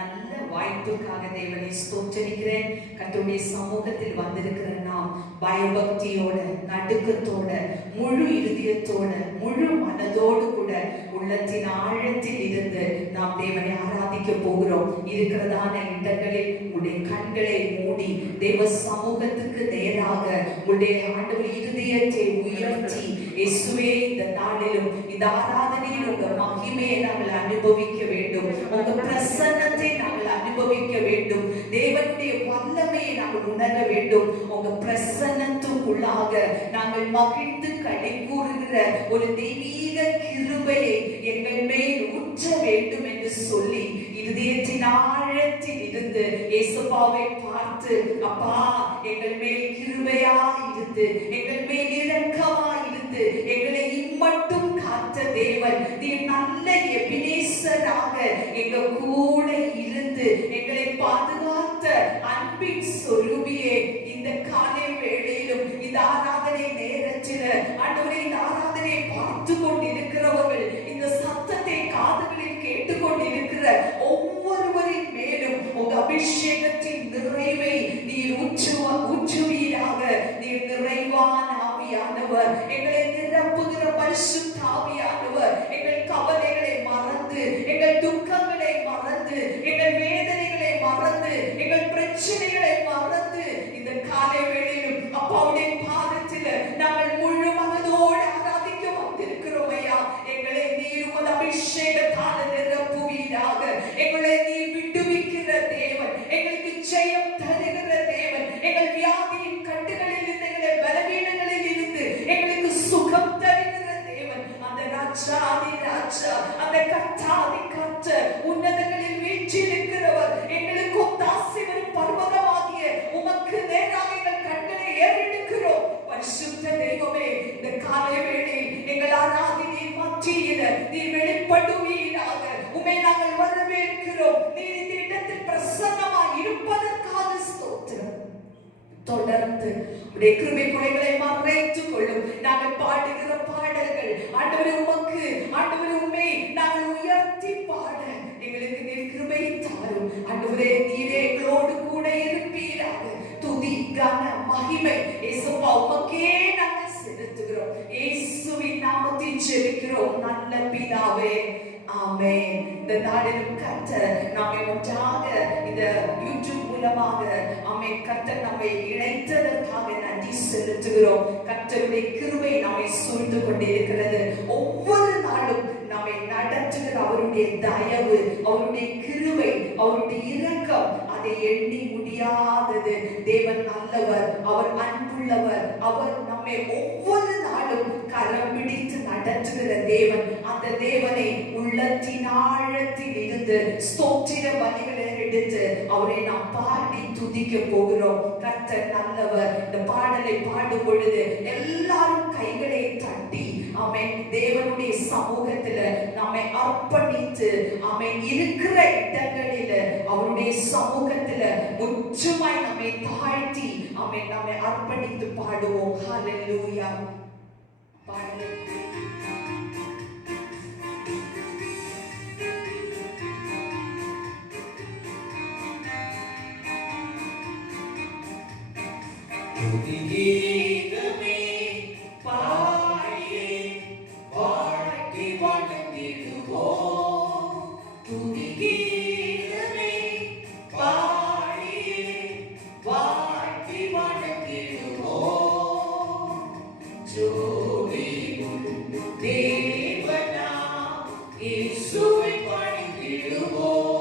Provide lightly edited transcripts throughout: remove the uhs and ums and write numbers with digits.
நல்ல வாய்ப்புக்காக தேவனை ஸ்தோத்திரிக்கிறேன். கர்த்தருடைய சமூகத்தில் வந்திருக்கிற நாம் பயபக்தியோட, நடுக்கத்தோட, முழு இருதயத்தோட, முழு மனதோடு கூட உள்ளத்தின் ஆழத்தில் இருந்து நாம் தேவனை ஆராதிக்க போகிறோம். இருக்கிறதான இடங்களில் உடைய கண்களை மூடி தேவ சமூகத்துக்கு நேராக உடைய ஆண்டவர் இருதயத்தை உயர்த்தி, இயேசுவே இந்த நாளிலும் இந்த ஆராதனையில் உங்க மகிமையை நாங்கள் அனுபவிக்க வேண்டும், உங்க பிரசன்னத்தை நாங்கள் அனுபவிக்க வேண்டும், தேவனுடைய வல்லமையை நாங்கள் உணர வேண்டும். உங்க பிரசன்னத்துக்குள்ளாக நாங்கள் மகிழ்ந்து களி கூறுகிற ஒரு தெய்வீக கிருபையை எங்கள் மேல் ஊற்ற வேண்டும் என்று சொல்லி இருதயத்தின் ஆழத்தில் இருந்து இயேசுவாவை பார்த்து, அப்பா எங்கள் மேல் கிருபையா இருந்து, எங்கள் மேல் இரக்கமா இருந்து, எங்களை இம்மட்டும் காத்த தேவன் நீர் நல்ல எபினேசராக எங்க கூட இருந்து எங்களை பாதுகாத்த அன்பின் சொரூபியே, இந்த காலை வேளையிலும் இந்த ஆராதனை நேரத்தில் ஆண்டவரே, இந்த ஆராதனையை பார்த்து கொண்டிருக்கிறவர்கள், இந்த சத்தத்தை காதுகளில் கேட்டுக்கொண்டிருக்கிற ஒவ்வொருவரின் மேலும் உங்க அபிஷேகத்தின் நிறைவை நீர் ஊற்றுவீராக. நீர் நிறைவான ஆவியானவர், எங்களை நிரப்புகிற பரிசுத்த ஆவியானவர், எங்கள் கவலைகளை மறந்து, எங்கள் துக்கங்களை மறந்து, எங்கள் வேதனைகளை மறந்து, எங்கள் பிரச்சனைகளை மறந்து இந்த காலை வேளையிலும் அப்பாவுடைய பாதத்தில் நாங்கள் முழு மனதோடு ஆராதிக்க வந்திருக்கிறோம் ஐயா. எங்களை நீர் உமது அபிஷேகத்தால் நிரப்புவீராக. எங்களை நீர் விடுவிக்கிற தேவன், எங்களுக்கு ஜெயம் தருகிற தேவன், எங்கள் வியாதியின் கட்டுகளில் இருந்து, எங்களை பலவீனங்களில் இருந்து எங்களுக்கு சுகம் தருகிற தேவன், அந்த ராஜாதி ராஜா, அந்த கர்த்தாதி கர்த்தர், உன்னதங்களில் வீற்றிருக்கிறவர், எங்களுக்கு ஒத்தாசை வரும் பர்வதமாகிய உமக்கு நேராக எங்கள் கண்களை ஏறெடுக்கிறோம். பரிசுத்த தெய்வமே, இந்த காலை வேளையில் எங்கள் ஆராதனையின் மத்தியில் நீர் வெளிப்படுவீராக. உம்மை நாங்கள் வரவேற்கிறோம். நீர் இந்த இடத்தில் பிரசன்னமாய் இருப்பதற்காக ஸ்தோத்திரம். தொடர்ந்து உடைய கிருபை குறைகளை மறைத்துக் கொள்ளும். நாங்கள் பாடுகிற பாடல்கள் ஆண்டவரே உமக்கு, ஆண்டவரே உம்மை நாங்கள் உயர்த்தி பாட எங்களுக்கு நீர் கிருபை தாரும். ஆண்டவரே, நீரே எங்களோடு கூட இருப்பீராக. துதி கன மகிமை இயேசுவா உமக்கே நாங்கள் செலுத்துகிறோம். இயேசுவின் நாமத்தில் ஜெபிக்கிறோம் நல்ல பிதாவே, ஆமென். இந்த நாளிலும் கர்த்தர் நம்மை ஒன்றாக இந்த யூடியூப் மூலமாக கர்த்தர் நம்மை இணைத்ததற்காக நன்றி செலுத்துகிறோம். கர்த்தருடைய கிருபை நம்மை சூழ்ந்து கொண்டிருக்கிறது. ஒவ்வொரு நாளும் நம்மை நடத்துகிற அவருடைய தயவு, அவருடைய கிருபை, அவருடைய இரக்கம் அதை எண்ணி முடியாதது. தேவன் நல்லவர், அவர் அன்புள்ளவர், அவர் நம்மை ஒவ்வொரு நாளும் கரம் பிடித்து நடத்துகிற தேவன். அந்த தேவனை உள்ளத்தின் ஆழத்தில் இருந்து ஸ்தோத்திர பலிகளை எடுத்து அவரை நாம் பாடி துதிக்க போகிறோம். கர்த்தர் நல்லவர். இந்த பாடலை பாடும் பொழுது எல்லாரும் கைகளை தட்டி ஆமென், தேவனுடைய சமூகத்துல நம்மை அர்ப்பணித்து ஆமென், இருக்கிற இடங்களில அவருடைய சமூகத்துல முற்றுமாய் நம்மை தாழ்த்தி ஆமென், நம்மை அர்ப்பணித்து பாடுவோம். ஹல்லேலூயா. பாடுவோம். துதிகீதமே பாடியே வாழ்த்தி வணங்கிடுவோம். துதிகீதமே பாடியே வாழ்த்தி வணங்கிடுவோம். ஜோதியும் தேவனாம் இயேசுவை பணிந்திடுவோம்.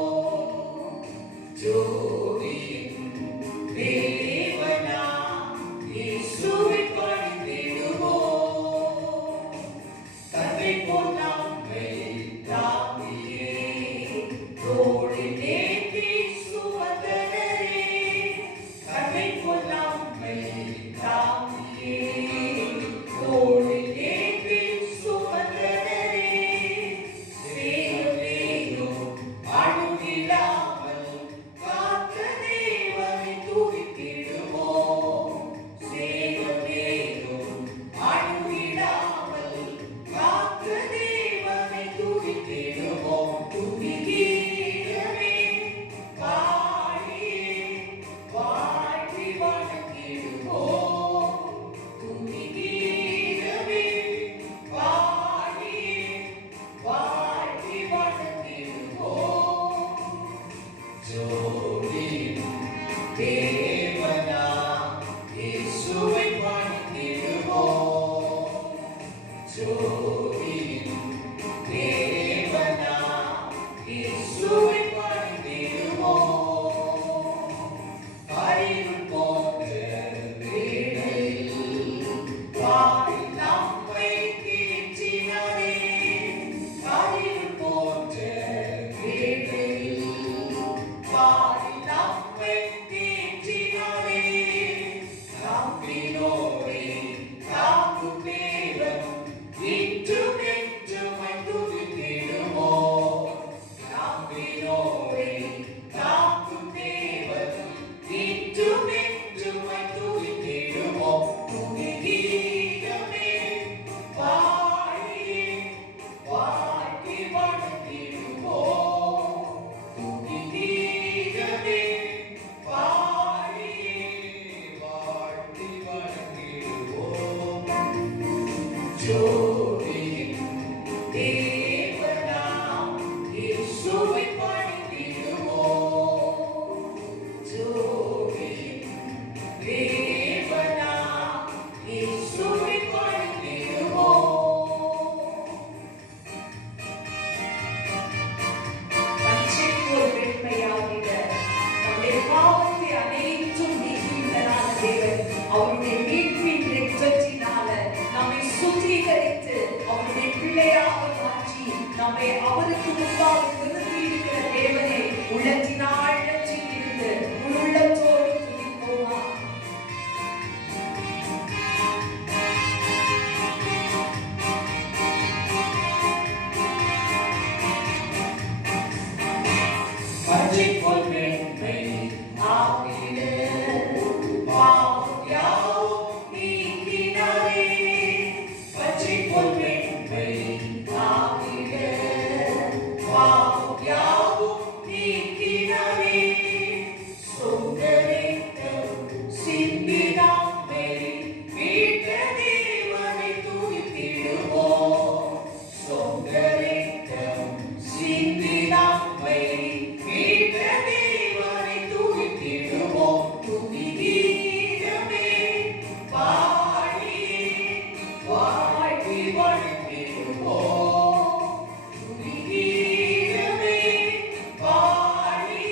ஜோதியும் தேவனாம் இயேசுவை ஜோதியின் தேவனாம் இயேசுவை பணிந்திடுவோம். ஜோதியின் தேவனாம் இயேசுவை பணிந்திடுவோம். பச்சைப்போல் வெண்மையாகிட நம்முடைய பாவத்தை அனைத்தும் நீக்குகிறவரான தேவன் அவருடைய மீட்பின் இரத்தத்தினால நம்மை சுத்திகரித்து அவருடைய பிள்ளையாக மாற்றி நம்மை அவருக்கு முன்பாக நிறுத்தி இருக்கிற தேவனை உள்ளத்தினால் இருந்து உள்ளத்தோடு துதிப்போமா. பச்சைப்போல் வெண்மை ஆகிட பாவம் யாவும் நீக்கினாரே. பச்சைப்போல் வெண்மை ஆகிட பாவம் யாவும் நீக்கினாரே. சொந்த இரத்தம் சிந்தி நம்மை மீட்ட தேவனை துதித்திடுவோம். சொந்த இரத்தம் சிந்தி நம்மை மீட்ட தேவனை துதித்திடுவோம். துதிகீதமே பாடி வாழ்த்தி வணங்கிடுவோம். துதிகீதமே பாடி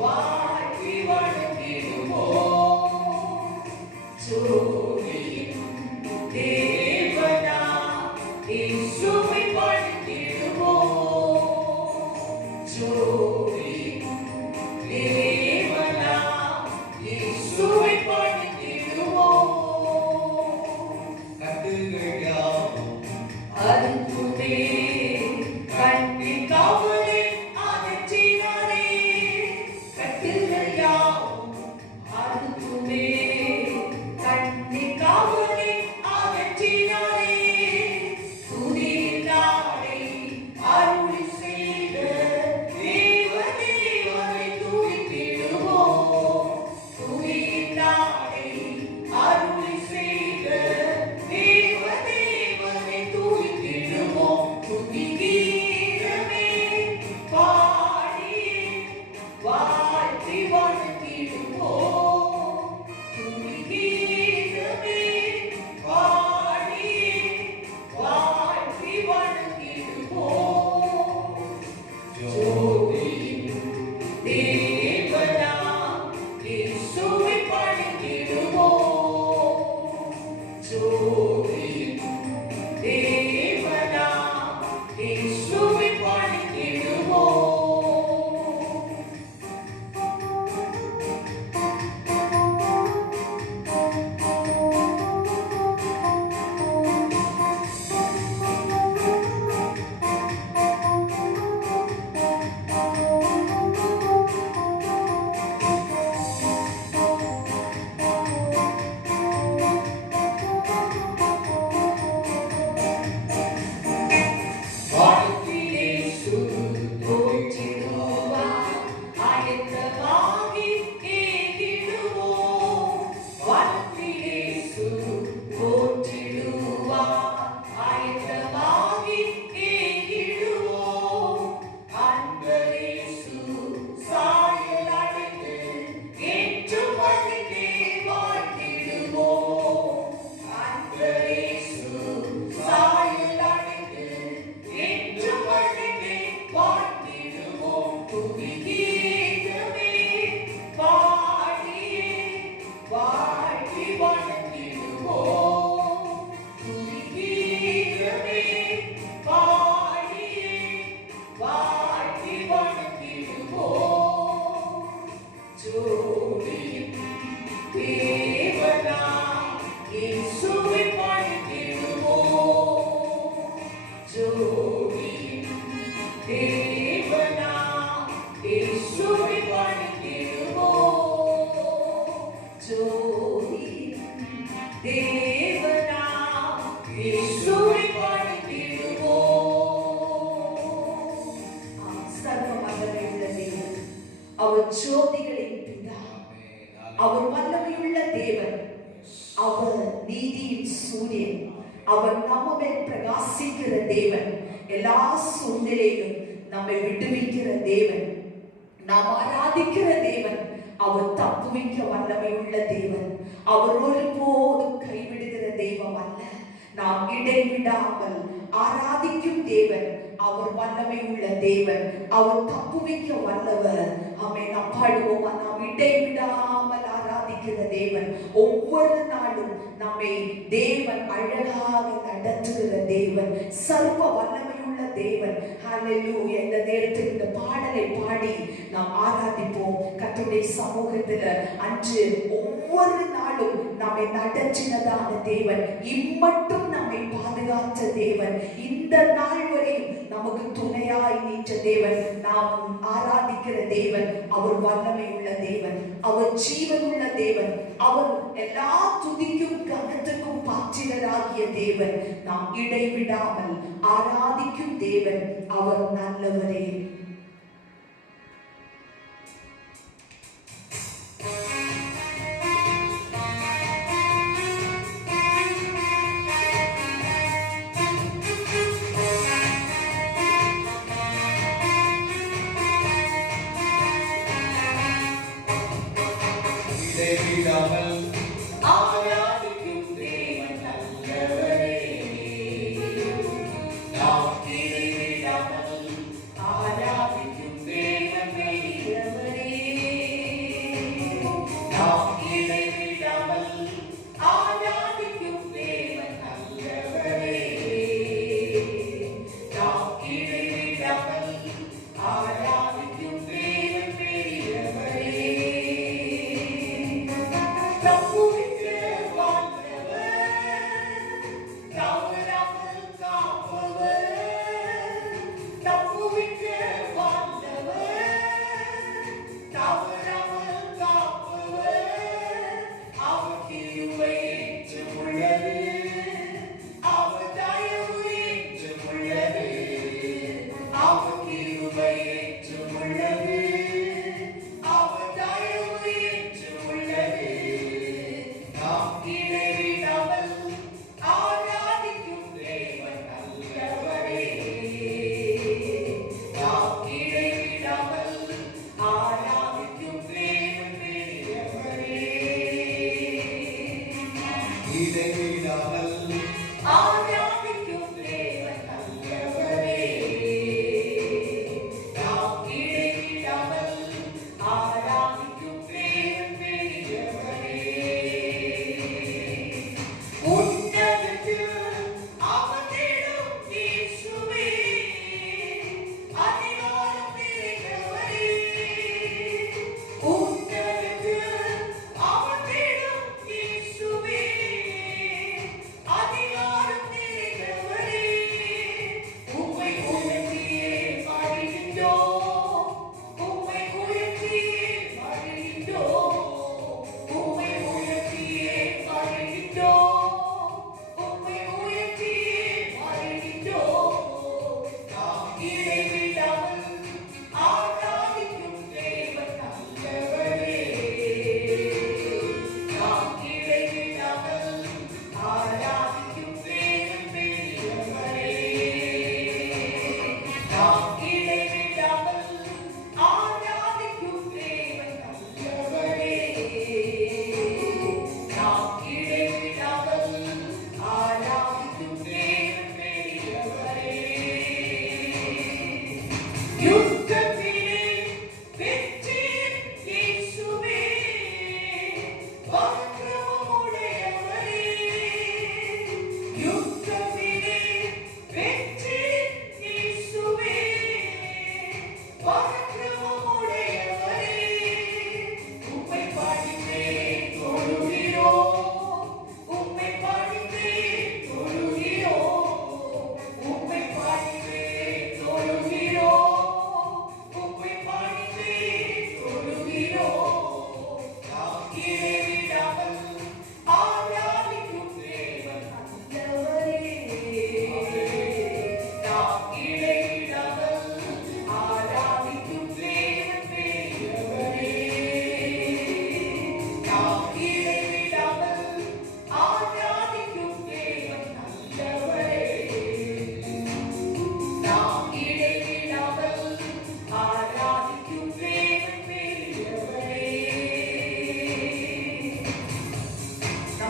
வாழ்த்தி வணங்கிடுவோம். ஜோதியின் தேவனாம் இயேசுவை பணிந்திடுவோம். ஜோதியின் தேவனாம் இயேசுவை பணிந்திடுவோம். கட்டுகள் யாவும் அறுத்துமே கண்ணின் காவலை அகற்றினாரே. கட்டுகள் யாவும் அறுத்துமே கண்ணின் காவலை அகற்றினாரே. துதியின் நாளை அருளி செய்த தேவனை துதித்திடுவோம். துதியின் நாளை அருளி செய்த தேவனை துதித்திடுவோம். துதிகீதமே பாடி வாழ்த்தி வணங்கிடுவோம். துதிகீதமே பாடி வாழ்த்தி வணங்கிடுவோம். ஜோதியின் தேவனாம் இயேசுவை பணிந்திடுவோம். ஜோதியின் தேவனாம் இயேசுவை பணிந்திடுவோம். வானத்திலே தோன்றிடுவார், ஆயத்தமாகி ஏகிடுவோம். வானத்திலே தோன்றிடுவார், ஆயத்தமாகி ஏகிடுவோம். அன்பரேசு சாயல் அடைந்து என்றும் மகிழ்ந்தே வாழ்ந்திடுவோம். அன்பரேசு சாயல் அடைந்து என்றும் மகிழ்ந்தே வாழ்ந்திடுவோம். துதிகீதமே பாடி வாழ்த்தி வணங்கிடுவோம். துதிகீதமே பாடி வாழ்த்தி வணங்கிடுவோம். ஜோதியின் தேவனாம் இயேசுவை பணிந்திடுவோம். ஜோதியின் தேவனாம் இயேசுவை பணிந்திடுவோம். ஜோதியின் தேவனாம் இயேசுவை பணிந்திடுவோம். சர்வ வல்லமையுள்ள தேவன், அவர் ஜோதிகளின் பிதா, அவர் வல்லமையுள்ள தேவன், அவர் நீதியின் சூரியன், அவர் நம்ம மேல் பிரகாசிக்கிற தேவன். எல்லா சூழ்நிலையிலும் நம்மை விடுவிக்கிற தேவன். நாம் ஆராதிக்கிற தேவன் அவர் தப்புவிக்க வல்லமை உள்ள தேவன். அவர் ஒருபோதும் கைவிடுகிற தெய்வம் அல்ல. நாம் இடைவிடாமல் ஆராதிக்கும் தேவன். அவர் வல்லமை உள்ள தேவன். அவர் தப்புவிக்க வல்லவர். ஆமென். நாம் பாடுவோம், நாம் இடைவிடாமல் ஆராதிக்கிற தேவன். ஒவ்வொரு நாளும் நம்மை தேவன் அழகாக நடத்துகிற தேவன். சர்வ வல்லமையுள்ள தேவன். ஹல்லேலூயா. இந்த நேரத்தில் இந்த பாடலை பாடி நாம் ஆராதிப்போம். கர்த்தருடைய சமூகத்தில் அன்று ஒவ்வொரு நாளும் நம்மை நடத்தினதான தேவன், இம்மட்டும் நம்மை பாதுகாத்த தேவன், இந்த நாள் வரை நமக்கு துணையாய் நின்ற தேவன், நாம் ஆராதிக்கிற தேவன். அவர் வல்லமை உள்ள தேவன். அவர் ஜீவன் உள்ள தேவன். அவர் எல்லா துதிக்கும் கனத்துக்கும் பாத்திரராகிய தேவன். நாம் இடைவிடாமல் ஆராதிக்கும் தேவன். அவர் நல்லவரே. இடைவிடாமல் ஆராதிக்கும் தேவன் நல்லவரே. நாம் இடைவிடாமல் ஆராதிக்கும் தேவன் பெரியவரே. நாம் இடைவிடாமல் ஆராதிக்கும் தேவன் நல்லவரே. நாம் இடைவிடாமல் ஆராதிக்கும் தேவன் பெரியவரே.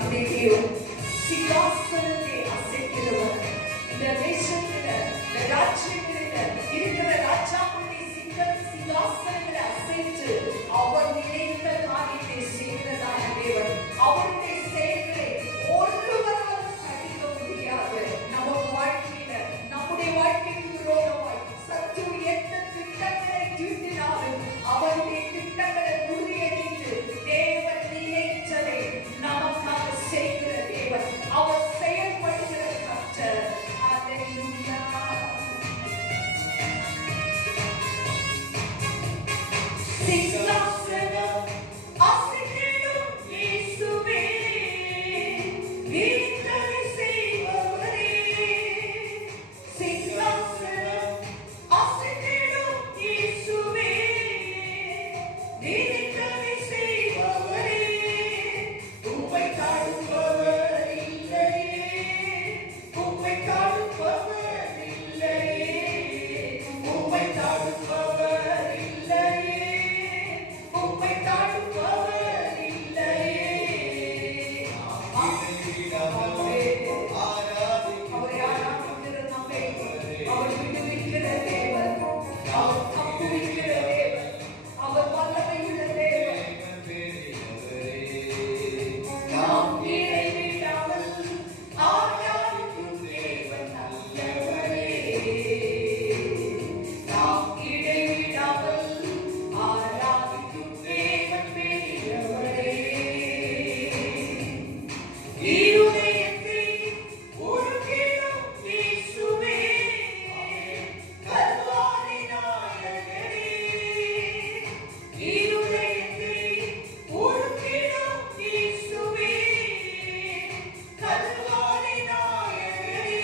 நம்முடைய தேவன் சிங்காசனத்தை அசைக்கிறவர். இந்த தேசத்துல இந்த ராஜ்யங்களில இருக்கிற ராஜாக்களுடைய சிங்காசனங்களை அசைத்து அவர் நினைத்த காரியத்தை செய்கிறதான தேவன். அவருடைய செயல்களை ஒருவரால் தடுக்க முடியாது. நம்முடைய வாழ்க்கைக்கு விரோதமாய் சத்துரு எந்த திட்டங்களை தீட்டினாலும் அவருடைய திட்டங்களை முறியடித்து தேவன் நினைத்ததை நமக்காக செய்கிற தேவன். அவர் செயல்படுகிற கர்த்தர். ஹல்லேலூயா. சிங்காசனம் அசைத்திடும் இயேசுவே, விடுதலை செய்பவரே. சிங்காசனம் அசைத்திடும் இயேசுவே, விடுதலை செய்பவரே. உம்மை காண்பவர் இல்லையே, உம்மை காண்பவர் இல்லையே, உம்மை காண்பவர் இல்லையே, உம்மை காண்பவர் இல்லையே. அவரை ஆராதிக்கிற நம்மை அவர் விடுவிக்கிற தேவன், அவர் தப்புவிக்கிற தேவன், அவர் வல்லமையுள்ள தேவன். நாம் இடைவிடாமல் ஆராதிக்கும் தேவன் நல்லவரே. நாம் இடைவிடாமல் ஆராதிக்கும் தேவன் பெரியவரே. இருதயத்தை உருக்கிடும் இயேசுவே, கல்வாரி நாயகனே. இருதயத்தை உருக்கிடும் இயேசுவே, கல்வாரி நாயகனே.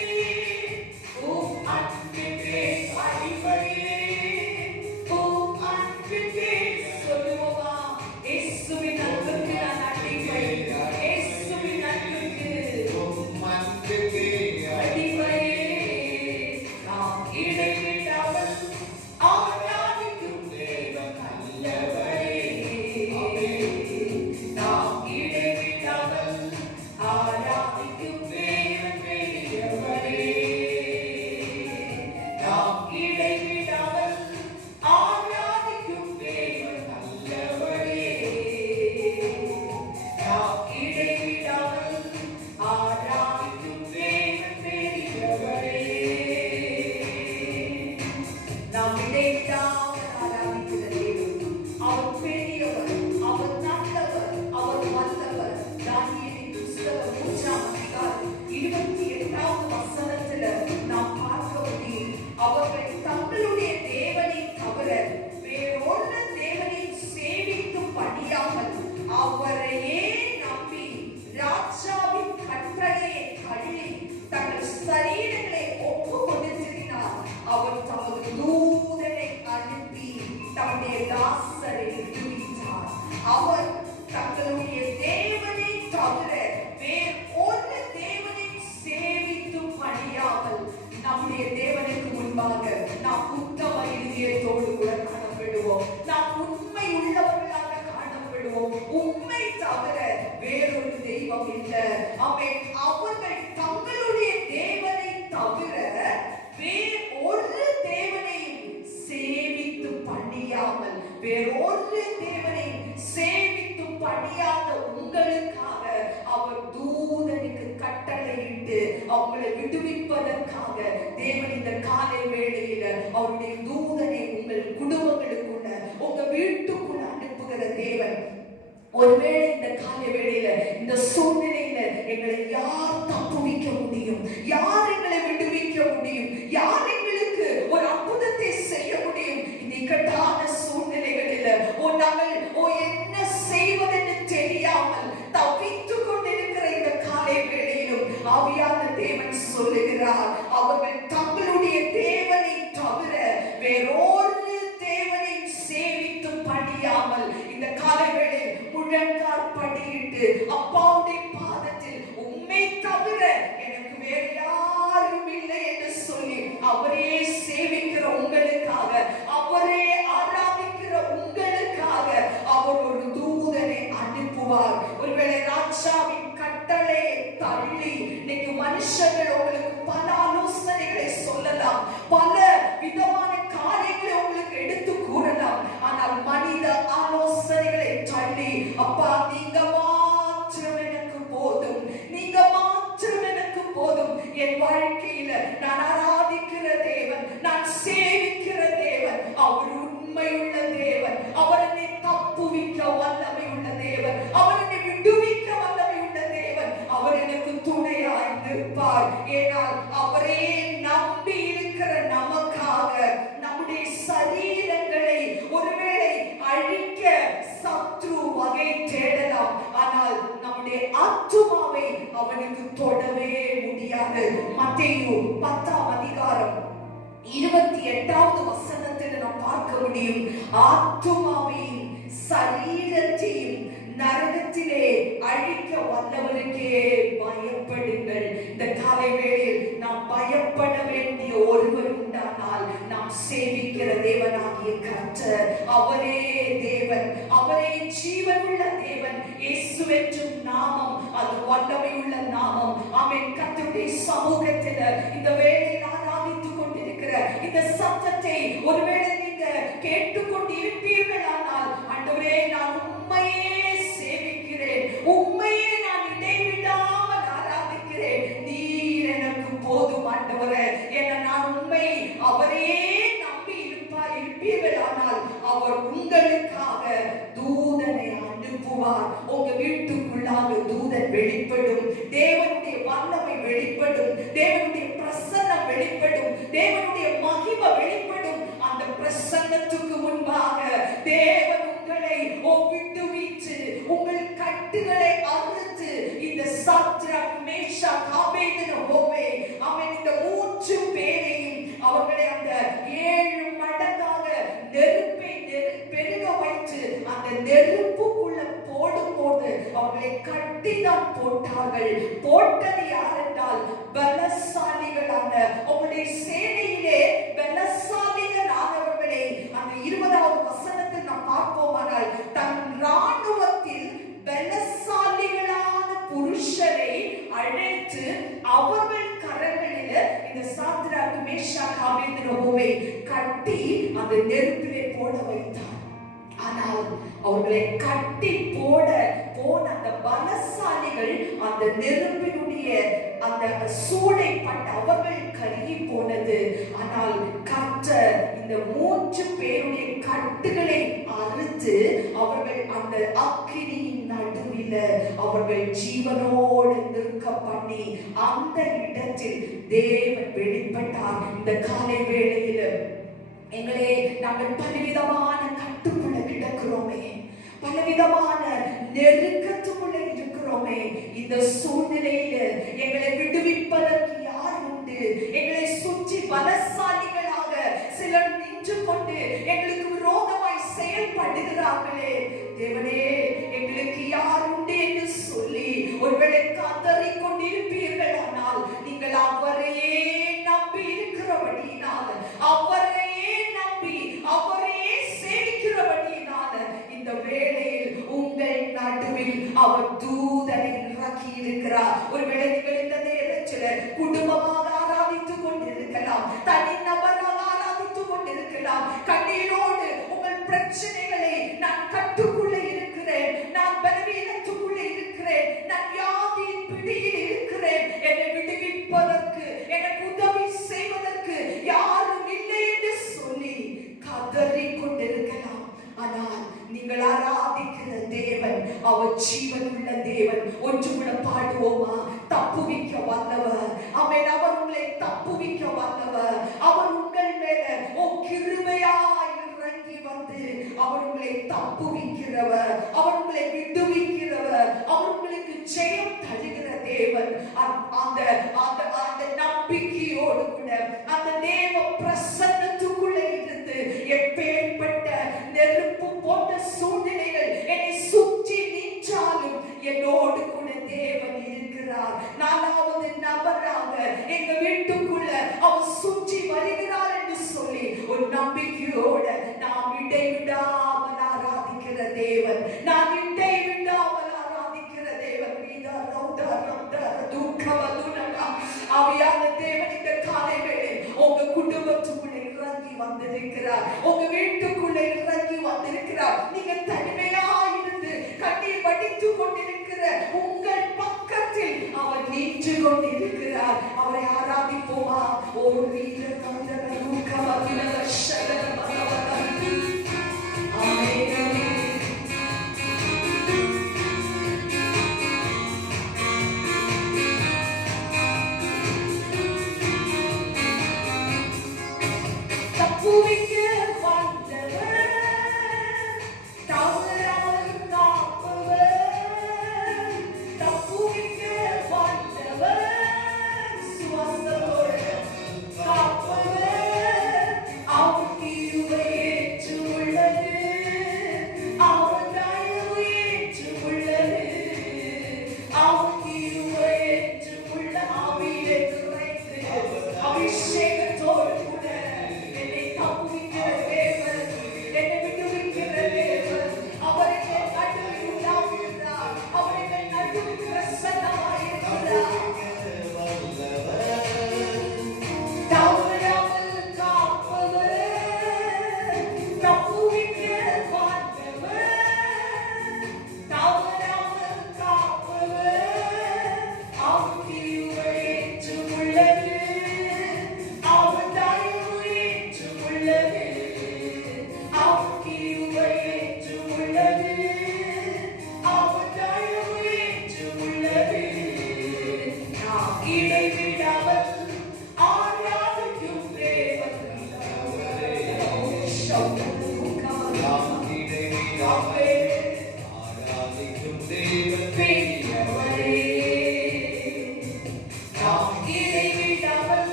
உம் அன்பிற்கே அடிமையே, உம் அன்பிற்கே சொல்லுவோமா, இயேசுவின் அன்பிற்கு நான் அடிமை, இயேசுவின் அன்பிற்கு அடிமையே. நாம் இடைவிடாமல் ஆராதிக்கும் தேவன் நல்லவரே. நாம் இடைவிடாமல் ஆராதிக்கும் தேவன் பெரியவரே. நாம் இடைவிடாமல் ஆராதிக்கும் தேவன் நல்லவரே. நாம் இடைவிடாமல் ஆராதிக்கும் தேவன் பெரியவரே. நாம் இடைவிடாமல் ஆராதிக்கிற தேவன் அவர் பெரியவர், அவர் நல்லவர், அவர் வல்லவர். தானியேலின் புஸ்தகம் 3ஆம் அதிகாரம் 28வது வசனத்துல நாம் பார்க்க முடியும். அவர்கள் தங்களுடைய தேவனை தவிர வேறொரு தேவனை சேவிக்கும் படியாமல் அவரையே நம்பி ராஜாவின் கட்டளையை தள்ளி தங்கள் சரீரங்களை ஒப்பு கொடுத்திருந்தார். அவர் தமது தூதனை அனுப்பி தம்முடைய தாசரை விடுவித்தார். அவர் தங்களுடைய தேவனை தவிர வேறொரு தேவனை சேவிக்கும் படியாமல் நம்முடைய தேவனுக்கு முன்பாக நாம் உத்தம இருதயத்தோடு கூட காணப்படுவோம். நாம் உண்மை உள்ளவர்களாக காணப்படுவோம். உண்மை தவிர வேறொரு தெய்வம் இல்லை. அவர்கள் தங்களுடைய தேவனை தவிர வேறொரு தேவனையும் சேவித்து பணியாமல், வேறொரு தேவனையும் சேவித்து பணியாத உங்களுக்காக அவர் தூதனுக்கு கட்டளையிட்டு அவங்களை விடுவிப்பதற்காக தேவன் இந்த காலை வேளையில அவருடைய தூதனை உங்கள் குடும்பங்களுக்குள்ள, உங்க வீட்டுக்குள்ள அனுப்புகிற தேவன். ஒருவேளை இந்த காலை வேளையில இந்த சூழ்நிலையில எங்களை யார் தப்புவிக்க முடியும்? யார் எங்களை விடுவிக்க முடியும்? யார் எங்களுக்கு ஒரு அற்புதத்தை செய்ய முடியும்? இந்த இக்கட்டான சூழ்நிலைகளில நாங்கள் என்ன செய்வதென்று தெரியாமல் தவித்துக் கொண்டிருக்கிற இந்த காலை வேளையிலும் ஆவியான தேவன் சொல்லுகிறார், அவர்கள் தங்களுடைய தேவனை தவிர வேறொரு தேவனை சேவித்து பணியாமல் இந்த காலை வேளையில் முழங்கால் படியிட்டு அப்பாவுடைய பாதத்தில் உம்மை தவிர எனக்கு வேறு யாரும் இல்லை என்று சொல்லி அவரே சேவிக்கிற உங்களுக்காக, அவரே ஆராதிக்கிற உங்களுக்காக அவர் ஒரு தூதனை அனுப்புவார். ஒருவேளை ராஜாவின் கட்டளை மனுஷர்கள் உங்களுக்கு பல ஆலோசனைகளை சொல்லலாம், பல விதமான காரியங்களை உங்களுக்கு எடுத்து கூறலாம். ஆனால் மனித ஆலோசனைகளை தள்ளி, அப்பா நீங்க மாத்திரம் எனக்கு போதும், நீங்க மாத்திரம் எனக்கு போதும், என் வாழ்க்கையில நான் ஆராதிக்கிற தேவன், நான் சேவிக்கிற தேவன் அவர் உண்மையுள்ள தேவன், அவர் என்னை தப்புவிக்க வல்லமை உள்ள தேவன், அவர் என்னை விடுவிக்க வல்லமை உள்ள தேவன், அவர் எனக்கு துணையாய் நிற்பார். ஏனால் அவரே நம்பி இருக்கிற நமக்காக நம்முடைய சரீரங்களை ஒருவேளை அழிக்க சத்ரு வகை தேடலாம், ஆனால் நம்முடைய ஆத்துமாவை அவனுக்கு தொடவே முடியாது. மத்தேயு 10ஆம் அதிகாரம் 28வது வசனத்தில் நாம் பார்க்க முடியும், ஆத்துமாவையும் சரீரத்தையும் நரகத்திலே அழிக்க வல்லவருக்கே பயப்படுங்கள். இந்த காலை வேளையில் நாம் பயப்பட வேண்டிய ஒருவர் உண்டானால் நாம் சேவிக்கிற தேவனாகிய கர்த்தர், அவரே தேவன், அவரே ஜீவனுள்ள தேவன். இயேசுவென்றும் நாமம் அது வல்லமை உள்ள நாமம். ஆமென். கர்த்தருடைய சமூகத்தில் இந்த வேளையில் ஆராதித்துக் கொண்டிருக்கிற இந்த சத்தத்தை ஒருவேளை நீங்க கேட்டுக்கொண்டு இருப்பீர்களானால், ஆண்டவரே நான் உம்மையே சேவிக்கிறேன், உம்மையே நான் இடைவிடாமல் ஆராதிக்கிறேன், நீர் எனக்கு போதும் ஆண்டவரே, என நான் உண்மை அவரே நம்பி இருப்பீர்களானால் அவர் உங்களுக்காக தூதனை அனுப்புவார். உங்க வீட்டுக்குள்ளாக தூதன் வெளிப்படும், தேவனுடைய வல்லமை வெளிப்படும், தேவனுடைய பிரசன்னம் வெளிப்படும், தேவனுடைய மகிமை வெளிப்படும். அந்த பிரசன்னத்துக்கு முன்பாக தேவன் உங்களை விடுவித்து உங்கள் கட்டுகளை அறுத்து இந்த சாத்ராக் மேஷாக் ஆபேத்நேகோவை அவன் இந்த 3 பேரையும் அவர்களை அந்த 7 மடங்காக நெருப்பை பெருக வைத்து அந்த நெருப்புக்குள்ள போடும்போது அவர்களை கட்டிதான் போட்டார்கள். போட்டது யார் என்றால் பலசாலிகளான அவருடைய சேனையிலே பலசாலிகளானவர்களை அந்த 20வது வசனத்தில் நாம் பார்ப்போமானால், தன் ராணுவத்தில் பலசாலிகளான புருஷரை அழைத்து அவர்கள் கரங்களில் இந்த சாத்ராக் மேஷாக் ஆபேத்நேகோவை கட்டி அந்த நெருப்பிலே போட வைத்தார். ஆனால் அவர்களை கட்டி போன அந்த பலசாலிகள் அந்த நெருப்பினுடைய அந்த சூடை பட்டு அவர்கள் கருகி போனது. ஆனால் கர்த்தர் இந்த 3 பேருடைய கட்டுகளை அறுத்து அவர்கள் அந்த அக்கினியின் நடுவில் அவர்கள் ஜீவனோடு நிற்க பண்ணி அந்த இடத்தில் தேவன் வெளிப்பட்டார். இந்த காலை வேளையில் எங்களே நாங்கள் பலவிதமான கட்டுக்குள்ள கிடக்கிறோமே, பலவிதமான நெருக்கத்துக்குள்ள இருக்கிறோமே. இந்த சூழ்நிலையில எங்களை விடுவிப்பதற்கு யார் உண்டு? எங்களை சுற்றி பலசாலிகளாக சிலர் நின்று கொண்டு எங்களுக்கு விரோதமாய் செயல்படுகிறார்களே. தேவனே எங்களுக்கு யார் உண்டு என்று சொல்லி ஒருவேளை கதறிக் கொண்டிருப்பீர்களானால், நீங்கள் அவரையே நம்பி இருக்கிறபடியினால், அவரையே நம்பி அவரையே சேவிக்கிறபடியினால் இந்த வேளையில் உங்கள் நடுவில் அவர் தூதனை இறக்கி இருக்கிறார். ஒருவேளை நீங்கள் இந்த நேரத்தில் குடும்பமாக ஆராதித்துக் கொண்டிருக்கலாம், தனி நபராக ஆராதித்துக் கொண்டிருக்கலாம். கண்ணீரோடு உங்கள் பிரச்சனைகளை, நான் கட்டுக்குள்ள இருக்கிறேன், நான் பலவீனத்துக்குள்ள இருக்கிறேன், நான் வியாதியின் பிடியில் இருக்கிறேன், என்னை விடுவிப்பதற்கு, எனக்கு உதவி செய்வதற்கு யாரும் இல்லை என்று சொல்லி கதறிக் கொண்டிருக்கலாம். ஆனால் நீங்கள் ஆராதிக்கிற தேவன் அவர் ஜீவனுள்ள தேவன். ஒன்று கூட பாடுவோமா? தப்புவிக்க வல்லவர். ஆமென். அவர் உங்களை தப்புவிக்க வல்லவர். அவர் உங்கள் மேல கிருபையாய் இறங்கி வந்து அவர் உங்களை தப்புவிக்கிறவர், அவர் உங்களை விடுவிக்கிறவர், அவர் உங்களுக்கு ஜெயம் தருகிற தேவன். அந்த நம்பிக்கையோடு கூட அந்த தேவ பிரசன்னத்துக்குள்ளே இருந்து எப்பேற்பட்ட நெருப்பு போன்ற சூழ்நிலைகள் என்னை சுற்றி நின்றாலும் என்னோடு கூட தேவன் இருக்கிறார். 4வது நபராக எங்க வீட்டுக்குள்ள அவர் சுற்றி வருகிறார் என்று சொல்லி ஒரு நம்பிக்கையோட நாம் இடைவிடாமல் ஆராதிக்கிற தேவன், நாம் இடைவிடாமல் ஆராதிக்கிற தேவன். வந்திருக்கிறார். உங்க வீட்டுக்குள்ள இறங்கி வந்திருக்கிறார். நீங்க தனிமையா இருந்து கண்ணீர் வடித்துக் கொண்டிருக்கிற உங்கள் பக்கத்தில் அவர் நின்று கொண்டிருக்கிறார். அவரை ஆராதிப்போமா? ஒரு வீரர்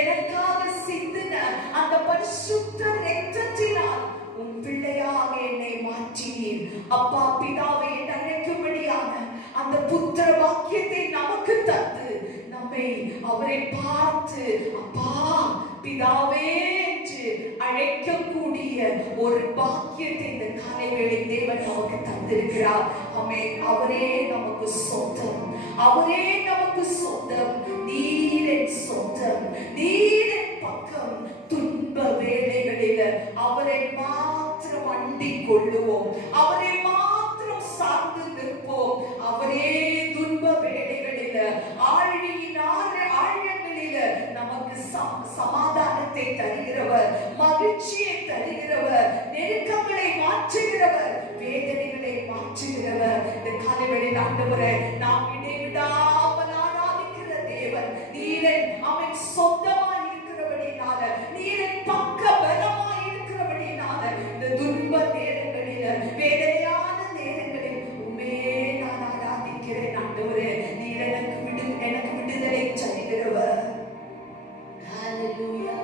எனக்காக சிந்தின அந்த பரிசுத்த இரத்தத்தினால் உன் பிள்ளையாக என்னை மாற்றினீர். அப்பா பிதாவை என்று அழைக்கும்படியான அந்த புத்திர வாக்கியத்தை நமக்கு தந்து நம்மை அவரை பார்த்து அப்பா பிதாவே என்று அழைக்கக்கூடிய ஒரு பாக்கியத்தை இந்த காலை வேளை தேவன் நமக்கு தந்திருக்கிறார். அவரே நமக்கு சொந்தம், அவரே நமக்கு சொந்தம். நீரின் சொந்தம், நீரின் பக்கம். துன்ப வேளைகளில் அவரை மாத்திரம் அண்டிக் கொள்ளுவோம், அவரை மாத்திரம் சார்ந்து நிற்போம். அவரே துன்ப வேளைகளில் ஆழியின் ஆழங்களில் நமக்கு சமாதானத்தை தருகிறவர், மகிழ்ச்சியை தருகிறவர், நெருக்கங்களை மாற்றுகிறவர், வேதனைகளை மாற்றுகிறவர். இந்த காலைவெளியில் ஆண்டவரே நாம் இடைவிடாமல் ஆராதிக்கிற தேவன். நீரன் அவன் சொந்தமாய் இருக்கிறபடினால, நீரன் பக்க பலமாய் இருக்கிறபடினால இந்த துன்ப நேரங்களில், வேதனையான நேரங்களில் உண்மையே நான் ஆராதிக்கிறேன். ஆண்டவரே நீர் எனக்கு விடுதலை தருகிறவர். ஹல்லேலூயா.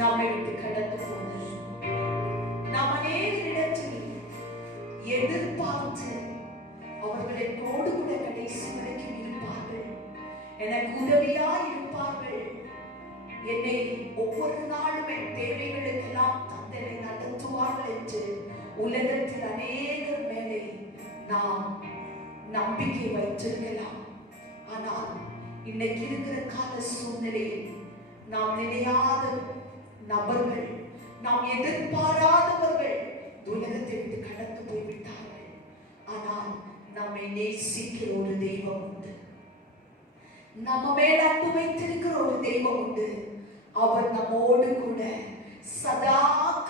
நம்மை விட்டு கடந்து போனது. நாம் அநேகரிடத்தில் எதிர்பார்த்து அவர்கள் என்னோடு கூட கடைசி வரைக்கும் இருப்பார்கள், எனக்கு உதவியாய் இருப்பார்கள், என்னை ஒவ்வொரு நாளும் என் தேவைகளுக்கெல்லாம் தந்தனை நடத்துவார்கள் என்று உலகத்தில் அநேகர் மேலே நாம் நம்பிக்கை வைத்திருக்கலாம். ஆனால் இன்னைக்கு இருக்கிற கால சூழ்நிலையில் நாம் நினையாத நபர்கள், நாம் எதிர்பாராதவர்கள் உலகத்தை விட்டு கடந்து போய்விட்டார்கள். ஆனால் நம்மை நேசிக்கிற ஒரு தெய்வம் உண்டு, நம்ம மேல் அன்பு வைத்திருக்கிற ஒரு தெய்வம் உண்டு. அவர் நம்மோடு கூட சதா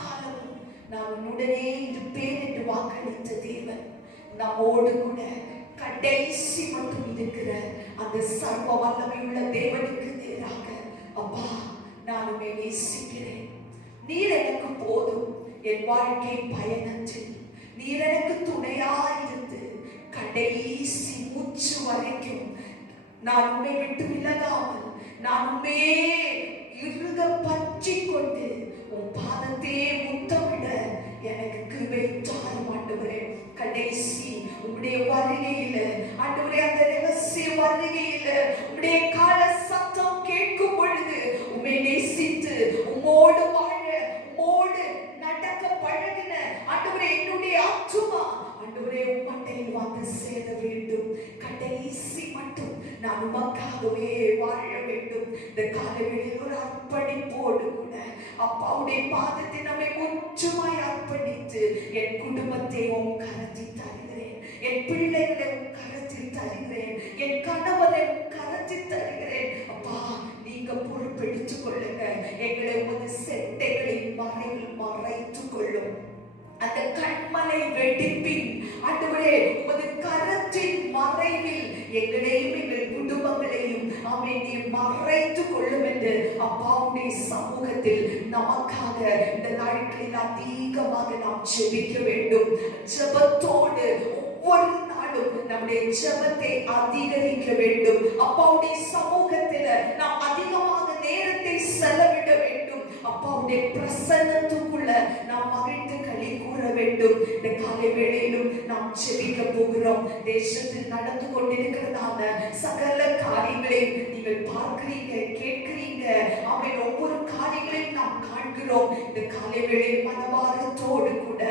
காலமும் நான் உன்னுடனே இருப்பேன் என்று வாக்களித்த தேவன் நம்மோடு கூட கடைசி மட்டும் இருக்கிற அந்த சர்வ வல்லமையுள்ள தேவனுக்கு நேராக, அப்பா நான் உன்னை நேசிக்கிறேன், நீர் எனக்கு போதும், என் வாழ்க்கை பயணத்தில் நீர் எனக்கு துணையாயிருந்து கடைசி மூச்சு வரைக்கும் நான் உன்னை விட்டு விலகாமல் நான் உண்மையே இருக பற்றி கொண்டு உன் பாதத்தையே முத்தமிட எனக்கு கிருபை தாரும் ஆண்டவரே. கடைசி உம்முடைய வருகையில ஆண்டவரே, அந்த ரகசிய வருகையில உம்முடைய கால சத்தம் கேட்கும் பொழுது உம்மை நேசித்து உம்மோடு வாழ உம்மோடு நடக்க பழகின ஆண்டவரே என்னுடைய ஆத்துமா ஆண்டவரே உம்மண்டையில் வந்து சேர வேண்டும். கடைசி மட்டும் நான் உமக்காகவே வாழ வேண்டும். இந்த காலவெளியில் ஒரு அர்ப்பணிப்போடு கூட அப்பாவுடைய பாதத்தை நம்மை முற்றுமாய் அர்ப்பணித்து என் குடும்பத்தை உன் கரத்தில் தருகிறேன், என் பிள்ளைகளை உன் கரத்தில் தருகிறேன், என் கணவரை உன் கரத்தில் தருகிறேன். அப்பா நீங்க பொறுப்பெடுத்துக் கொள்ளுங்க, எங்களை உமது செட்டைகளின் மறைவில் மறைத்துக் கொள்ளும். அந்த கண்மலை வெடிப்பின் ஆண்டவரே உமது கரத்தின் மறைவில் எங்களையும் எங்கள் குடும்பங்களையும் நீர் மறைத்துக் கொள்ளும் என்று அப்பாவுடைய சமூகத்தில் நமக்காக இந்த நாட்களில் அதிகமாக நாம் ஜெபிக்க வேண்டும். ஜெபத்தோடு ஒவ்வொரு நாளும் நம்முடைய ஜெபத்தை அதிகரிக்க வேண்டும். அப்பாவுடைய சமூகத்தில் நாம் அதிகமாக நேரத்தை செலவிட வேண்டும். அப்பாவுடைய பிரசன்னத்துக்குள்ள நாம் மகிழ்ந்து களி கூற வேண்டும். இந்த காலை வேளையிலும் நாம் ஜெபிக்க போகிறோம். தேசத்தில் நடந்து கொண்டிருக்கிறதான சகல காரியங்களையும் நீங்கள் பார்க்கிறீங்க, கேட்கிறீங்க. அவன் ஒவ்வொரு காரியங்களையும் நாம் காண்கிறோம். இந்த காலை வேளையில் மனவாரத்தோடு கூட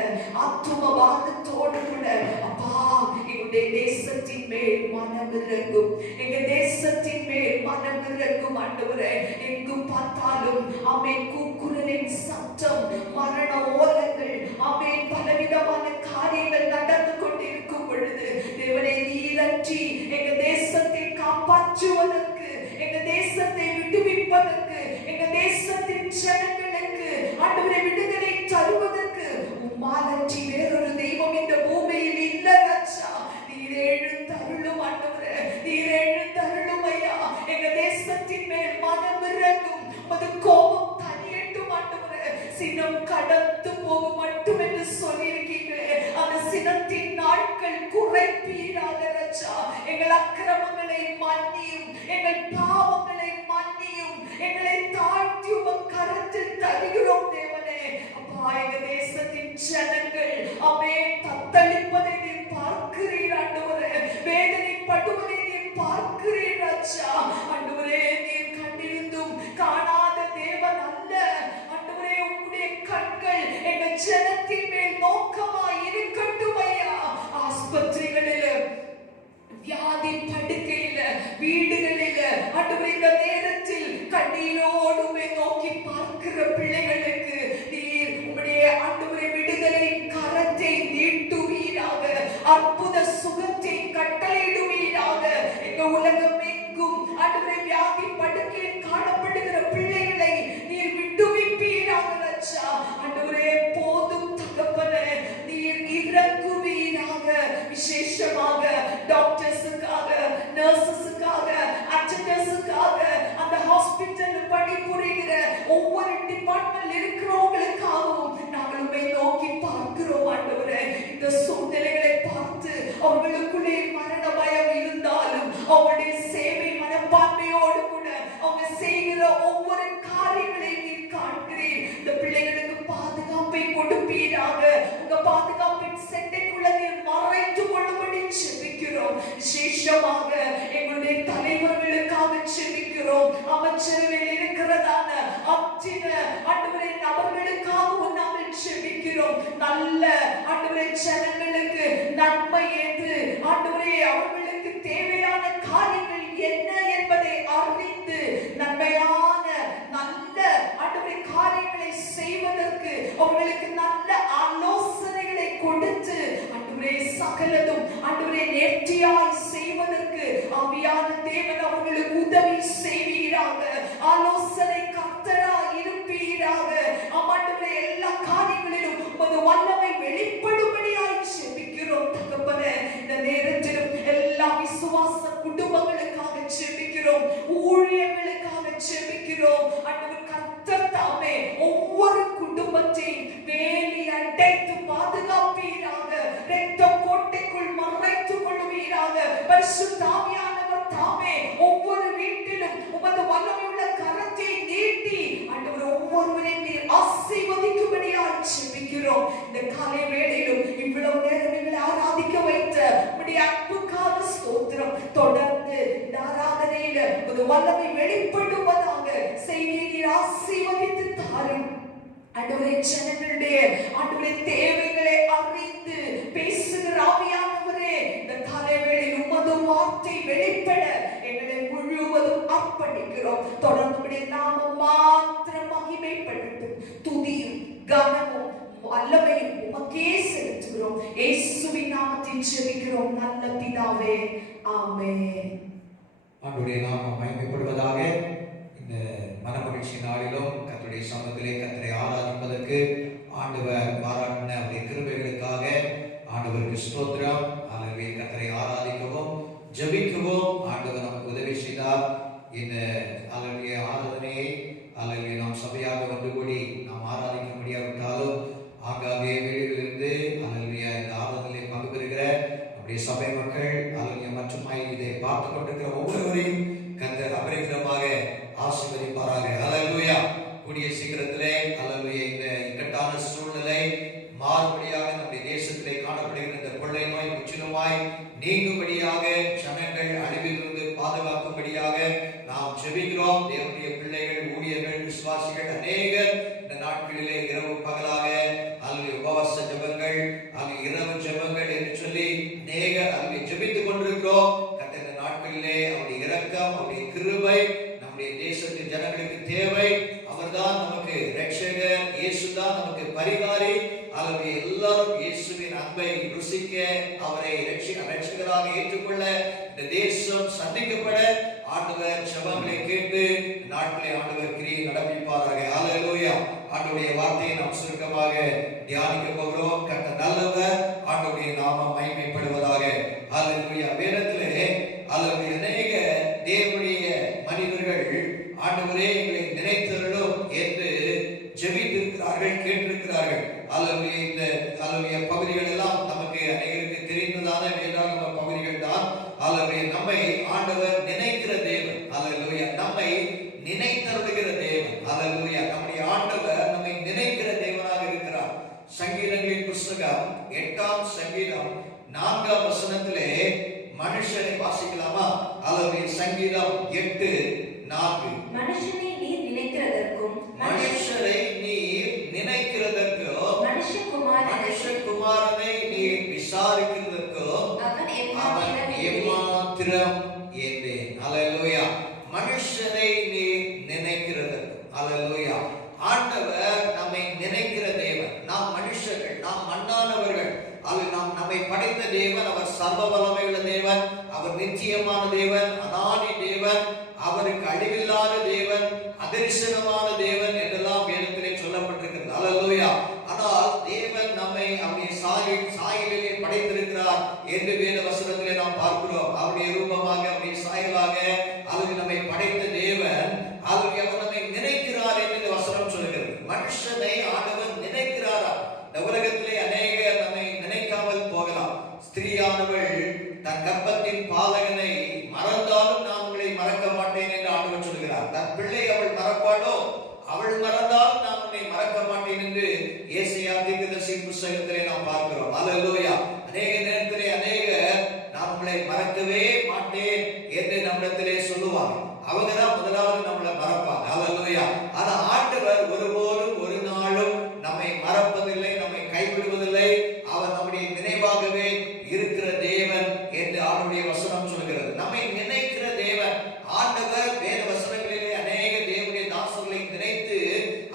ஆத்துமவாதத்தோடு கூட அப்பா எங்களுடைய தேசத்தின் மேல் மனம் இறங்கும், எங்க தேசத்தின் மேல் மனம் இறங்கும் ஆண்டவரே. எங்கும் பார்த்தாலும் ஆமென் கூக்குரலின் சத்தம், மரண ஓலங்கள், ஆமென் பலவிதமான காரியங்கள் நடந்து கொண்டிருக்கும் பொழுது தேவனே நீரன்றி எங்க தேசத்தை காப்பாற்றுவதற்கு, எங்க தேசத்தை விடுவிப்பதற்கு, எங்க தேசத்தின் ஜனங்களுக்கு ஆண்டவரே விடுதலை தருவதற்கு உம்மாலன்றி வேறொரு தெய்வம் இந்த பூமியில் இல்ல ராஜா. நீர் எழுந்தருளும் ஆண்டவரே, நீர் எழுந்தருளும் ஐயா. எங்க தேசத்தின் மேல் மனம் இறங்கும், உமது கோபம் தனியட்டும் ஆண்டவரே. சினம் கடந்து போகும் மட்டும் என்று சொல்லியிருக்கீங்களே, அந்த சினத்தின் நாட்கள் குறைப்பீர் மன்னிப்பீராக ராஜா. எங்கள் அக்கிரமங்களை மன்னியும், எங்கள் பாவங்களை மன்னியும். எங்களை தாழ்த்தி உமது கரத்தில் தருகிறோம் தேவனே. அப்பா, எங்க தேசத்தின் ஜனங்கள் தத்தளிப்பதை நீர் பார்க்கிறீர் ஆண்டவரே. வேதனைப்படுவதை நீர் பார்க்கிறீர் ராஜா. ஆண்டவரே, நீர் கண்டிருந்தும் காணாத தேவன் அல்ல ஆண்டவரே. உம்முடைய கண்கள் எங்க ஜனத்தின் மேல் நோக்கமாய் இருக்கட்டும் ஐயா. ஆஸ்பத்திரிகளில், வியாதி படுக்கையில, வீடுகளில் ஆண்டவரே, இந்த நேரத்தில் கண்ணீரோடுமே நோக்கி பார்க்கிற பிள்ளைகளுக்கு நீர் உம்முடைய ஆண்டவரே விடுதலை கரத்தை நீட்டுவீராக. அற்புத சுகத்தை கட்டளையிடுவீராக. எங்க உலகம் எங்கும் ஆண்டவரே வியாதி படுக்கையில் காணப்படுகிற பிள்ளைகளை நீர் விடுவிப்பீராக ராஜா. ஆண்டவரே, போதும் தகப்பனே, நீர் இறங்குவீராக. விசேஷமாக டாக்டர்ஸுக்காக, நர்சஸுக்காக, அட்டெண்டர்ஸுக்காக, அந்த ஹாஸ்பிட்டல் பணிபுரிகிற ஒவ்வொரு டிபார்ட்மெண்ட் இருக்கிறவங்களுக்காகவும் நாங்களுமே நோக்கி பார்க்கிறோம் ஆண்டவரே. இந்த சூழ்நிலைகளை பார்த்து அவர்களுக்குள்ளே மரண பயம் இருந்தாலும் அவருடைய சேவை மனப்பான்மையோடு கூட அவங்க செய்கிற ஒவ்வொரு காரியங்களை நீர் காண்கிறீர். இந்த பிள்ளைகளுக்கு பாதுகாப்பை கொடுப்பீராக. உங்க பாதுகாப்பின் செட்டைக்குள்ள நீர் மறைத்து கொள்ளும்படி செபிக்கிறோம். விசேஷமாக எங்களுடைய தலைவர்களுக்காக செபிக்கிறோம். அமைச்சரவையில் இருக்கிறதான அத்தனை ஆண்டவரே நபர்களுக்காகவும் நாங்கள் செபிக்கிறோம். நல்ல ஆண்டவரே ஜனங்களுக்கு நன்மை என்று ஆண்டவரே அவர்களுக்கு தேவையான காரியங்கள் என்ன என்பதை அறிந்து நன்மையான நல்ல ஆண்டவரே காரியங்களை செய்வதற்கு அவர்களுக்கு நல்ல ஆலோசனைகளை கொடுத்து ஆண்டவரே சகலதும் ஆண்டவரே நேர்த்தியாய் செய்வதற்கு ஆவியான தேவன் அவர்களுக்கு உதவி செய்வீராக. ஆலோசனை கர்த்தராய் இருப்பீராக. ஆண்டவரே, எல்லா காரியங்களிலும் உமது வல்லமை வெளிப்படும்படியாய் செபிக்கிறோம் தகப்பனே. இந்த நேரத்திலும் எல்லா விசுவாச குடும்பங்களுக்காக செபிக்கிறோம். ஊழியர்களுக்காக செபிக்கிறோம். ஆண்டவர் கர்த்தர் தாமே ஒவ்வொரு குடும்பத்தையும் வேலி அடைத்து பாதுகாப்பீராக. இரத்த கோட்டைக்குள் மறைத்துக் கொள்வீராக. பரிசுத்த ஆவியானவர் தாமே ஒவ்வொரு வீட்டிலும் உமது வல்லமையுள்ள கரத்தை நீட்டி ஆண்டவர் ஒவ்வொருவரையும் நீர் ஆசீர்வதிக்கும்படியாய் செபிக்கிறோம். இந்த காலை வேளையிலும் இவ்வளவு நேரம் எங்களை ஆராதிக்க வைத்த உம்முடைய அன்புக்காக ஸ்தோத்திரம். தொடர்ந்து இந்த ஆராதனையில உமது வல்லமை வெளிப்படுவதாக செய்தியை நீர் ஆசீர்வதித்து தாரும். ஆண்டவரே, ஜனங்களுடைய ஆண்டவரே தேவைகளை அறிந்து பேசுகிற ஆவியானவரே, இந்த காலை வேளையில் உமது வார்த்தை வெளிப்பட எங்களை முழுவதும் அர்ப்பணிக்கிறோம். தொடர்ந்து உம்முடைய நாமம் மாத்திரம் மகிமைப்படட்டும். துதியும் கனமும் வல்லமையும் உமக்கே செலுத்துகிறோம். இயேசுவின் நாமத்தில் ஜெபிக்கிறோம் நல்ல பிதாவே, ஆமென். ஆண்டவருடைய நாமம் மகிமைப்படுவதாக. இந்த மனமகிழ்ச்சி நாளிலும் கர்த்தருடைய சமூகத்திலே கர்த்தரை ஆராதிப்பதற்கு ஆண்டவர் பாராட்டின அவருடைய கிருபைகளுக்காக ஆண்டவருக்கு ஸ்தோத்திரம். அல்லது கர்த்தரை ஆராதிக்கவும் ஜெபிக்கவும் ஆண்டவர் நமக்கு உதவி செய்தார். இந்த அல்லது ஆராதனையை அல்லது நாம் சபையாக வந்து கூடி நாம் ஆராதிக்க முடியாவிட்டாலும் ஆங்காங்கே வீடுகளிலிருந்து அல்லது இந்த ஆராதனையை பங்கு பெறுகிற நம்முடைய சபை மக்கள் அல்லது மற்றும் இதை பார்த்து கொண்டிருக்கிற ஒவ்வொருவரையும் கர்த்தர் அபரிமிதமாக ஆசீர்வதிப்பாராக. அல்லேலூயா. கூடிய சீக்கிரத்திலே அல்லேலூயா இந்த இக்கட்டான சூழ்நிலை மாறுபடியாக நம்முடைய தேசத்திலே காணப்படுகிற இந்த கொள்ளை நோய் முற்றிலுமாய் நீங்கும்படியாக, ஜனங்கள் அழிவிலிருந்து பாதுகாக்கும்படியாக நாம் ஜெபிக்கிறோம். தேவனுடைய பிள்ளைகள், ஊழியர்கள், விசுவாசிகள் அநேகர் இந்த நாட்களிலே இரவு பகலாக அல்லது உபவாச ஜெபங்கள் அல்லது இரவு ஜெபங்கள் என்று சொல்லி அநேகர் அல்லது ஜெபித்துக் கொண்டிருக்கிறோம். இந்த நாட்களிலே அவருடைய இரக்கம், அவருடைய கிருபை நம்முடைய தேசத்தின் ஜனங்களுக்கு தேவை. அவர்தான் நமக்கு இரட்சகர், இயேசுதான் நமக்கு பரிகாரி. அல்லது எல்லாரும் இயேசுவின் அன்பை ருசிக்க, அவரை இரட்சகராக ஏற்றுக்கொள்ள, இந்த தேசம் சந்திக்கப்பட ஆண்டவர் ஜெபங்களை கேட்டு நாட்டிலே ஆண்டவர் கிரியை நடப்பிப்பாராக. அல்லேலூயா. ஆண்டவருடைய வார்த்தையை நாம் சுருக்கமாக தியானிக்க போகிறோம். கர்த்தர் நல்லவர், ஆண்டவருடைய நாமம் மகிமைப்படுவதாக. அல்லேலூயா. வேதத்திலே அல்லது அநேக தேவனுடைய மனிதர்கள் ஆண்டவரே எங்களை நினைத்தருளும் என்று ஜெபித்திருக்கிறார்கள், கேட்டிருக்கிறார்கள். அல்லது இந்த பகுதிகள் எல்லாம் நமக்கு அநேகருக்கு தெரிந்ததான வேதாகம பகுதிகள் நம்மை ஆண்டவர் நினைக்கிற தேவன். அல்லேலூயா. நம்மை நினைத்தருளுகிற தேவன். அல்லேலூயா. நம்முடைய ஆண்டவர் நம்மை நினைக்கிற தேவனாக இருக்கிறார். சங்கீதங்களின் புஸ்தகம் 8ஆம் சங்கீதம் 4ஆம் வசனத்திலே மனுஷனை வாசிக்கலாமா? அல்லது சங்கீதம் 8:4. மனுஷனை நீர் நினைக்கிறதற்கும் மனுஷரை நீர் நினைக்கிறதற்கும் மனுஷகுமாரனை நீர் விசாரிக்கிறதற்கும் அவன் எம்மாத்திரம் என்றேன். அல்லேலூயா. மனுஷனை நீர் நினைக்கிறதற்கும். அல்லேலூயா. ஆண்டவர் நம்மை நினைக்கிற தேவன். நாம் மனுஷர்கள், நாம் மண்ணானவர்கள். நம்மை படைத்த தேவன் அவர் சர்வ வல்லமையுள்ள தேவன். அவர் நிச்சயமான தேவன், அனாதி தேவன், அவருக்கு அழிவில்லாத தேவன், அதரிசனமான தேவன் என்றெல்லாம் வேதத்திலே சொல்லப்பட்டிருக்கிறது. அல்லேலூயா. ஆனால் தேவன் நம்மை அவருடைய சாயலிலே படைத்திருக்கிறார் என்று வேத வசனத்திலே நாம் பார்க்கிறோம். அவருடைய ரூபமாக, அவருடைய சாயலாக அவர் நம்மை படைத்த தேவன். அவர் நம்மை நினைக்கிறார் என்று இந்த வசனம் சொல்கிறது. மனுஷனை ஆண்டவர் நினைக்கிறாரா? இந்த உலகத்திலே அநேகர் நம்மை நினைக்காமல் போகலாம். ஸ்திரீயானவள் தன் கர்ப்பத்தின் பாலகனை மறந்தாலும் நான் உங்களை மறக்க மாட்டேன் என்று ஆண்டவர் சொல்கிறார். தன் பிள்ளை அவள் மறப்பாளோ? அவள் மறந்தால் நான் உன்னை மறக்க மாட்டேன் என்று ஏசாயா தீர்க்கதரிசியின் புத்தகத்திலே நாம் பார்க்கிறோம். அல்லேலூயா. அநேக நேரத்திலே அநேகர் நான் உங்களை மறக்கவே மாட்டேன் என்று நம்மிடத்திலே சொல்லுவாங்க. அவங்க தான் முதலாவது நம்மளை மறப்பாங்க. அல்லேலூயா. ஆனா ஆண்டவர் ஒருபோதும் ஒரு நாளும் நம்மை மறப்பதில்லை, நம்மை கைவிடுவதில்லை. அவர் நம்முடைய நினைவாகவே இருக்கிற தேவன் என்று அவருடைய வசனம் சொல்கிறது. நம்மை நினைக்கிற தேவன் ஆண்டவர். வேத வசனங்களிலே அநேக தேவனுடைய தாசர்களை நினைத்து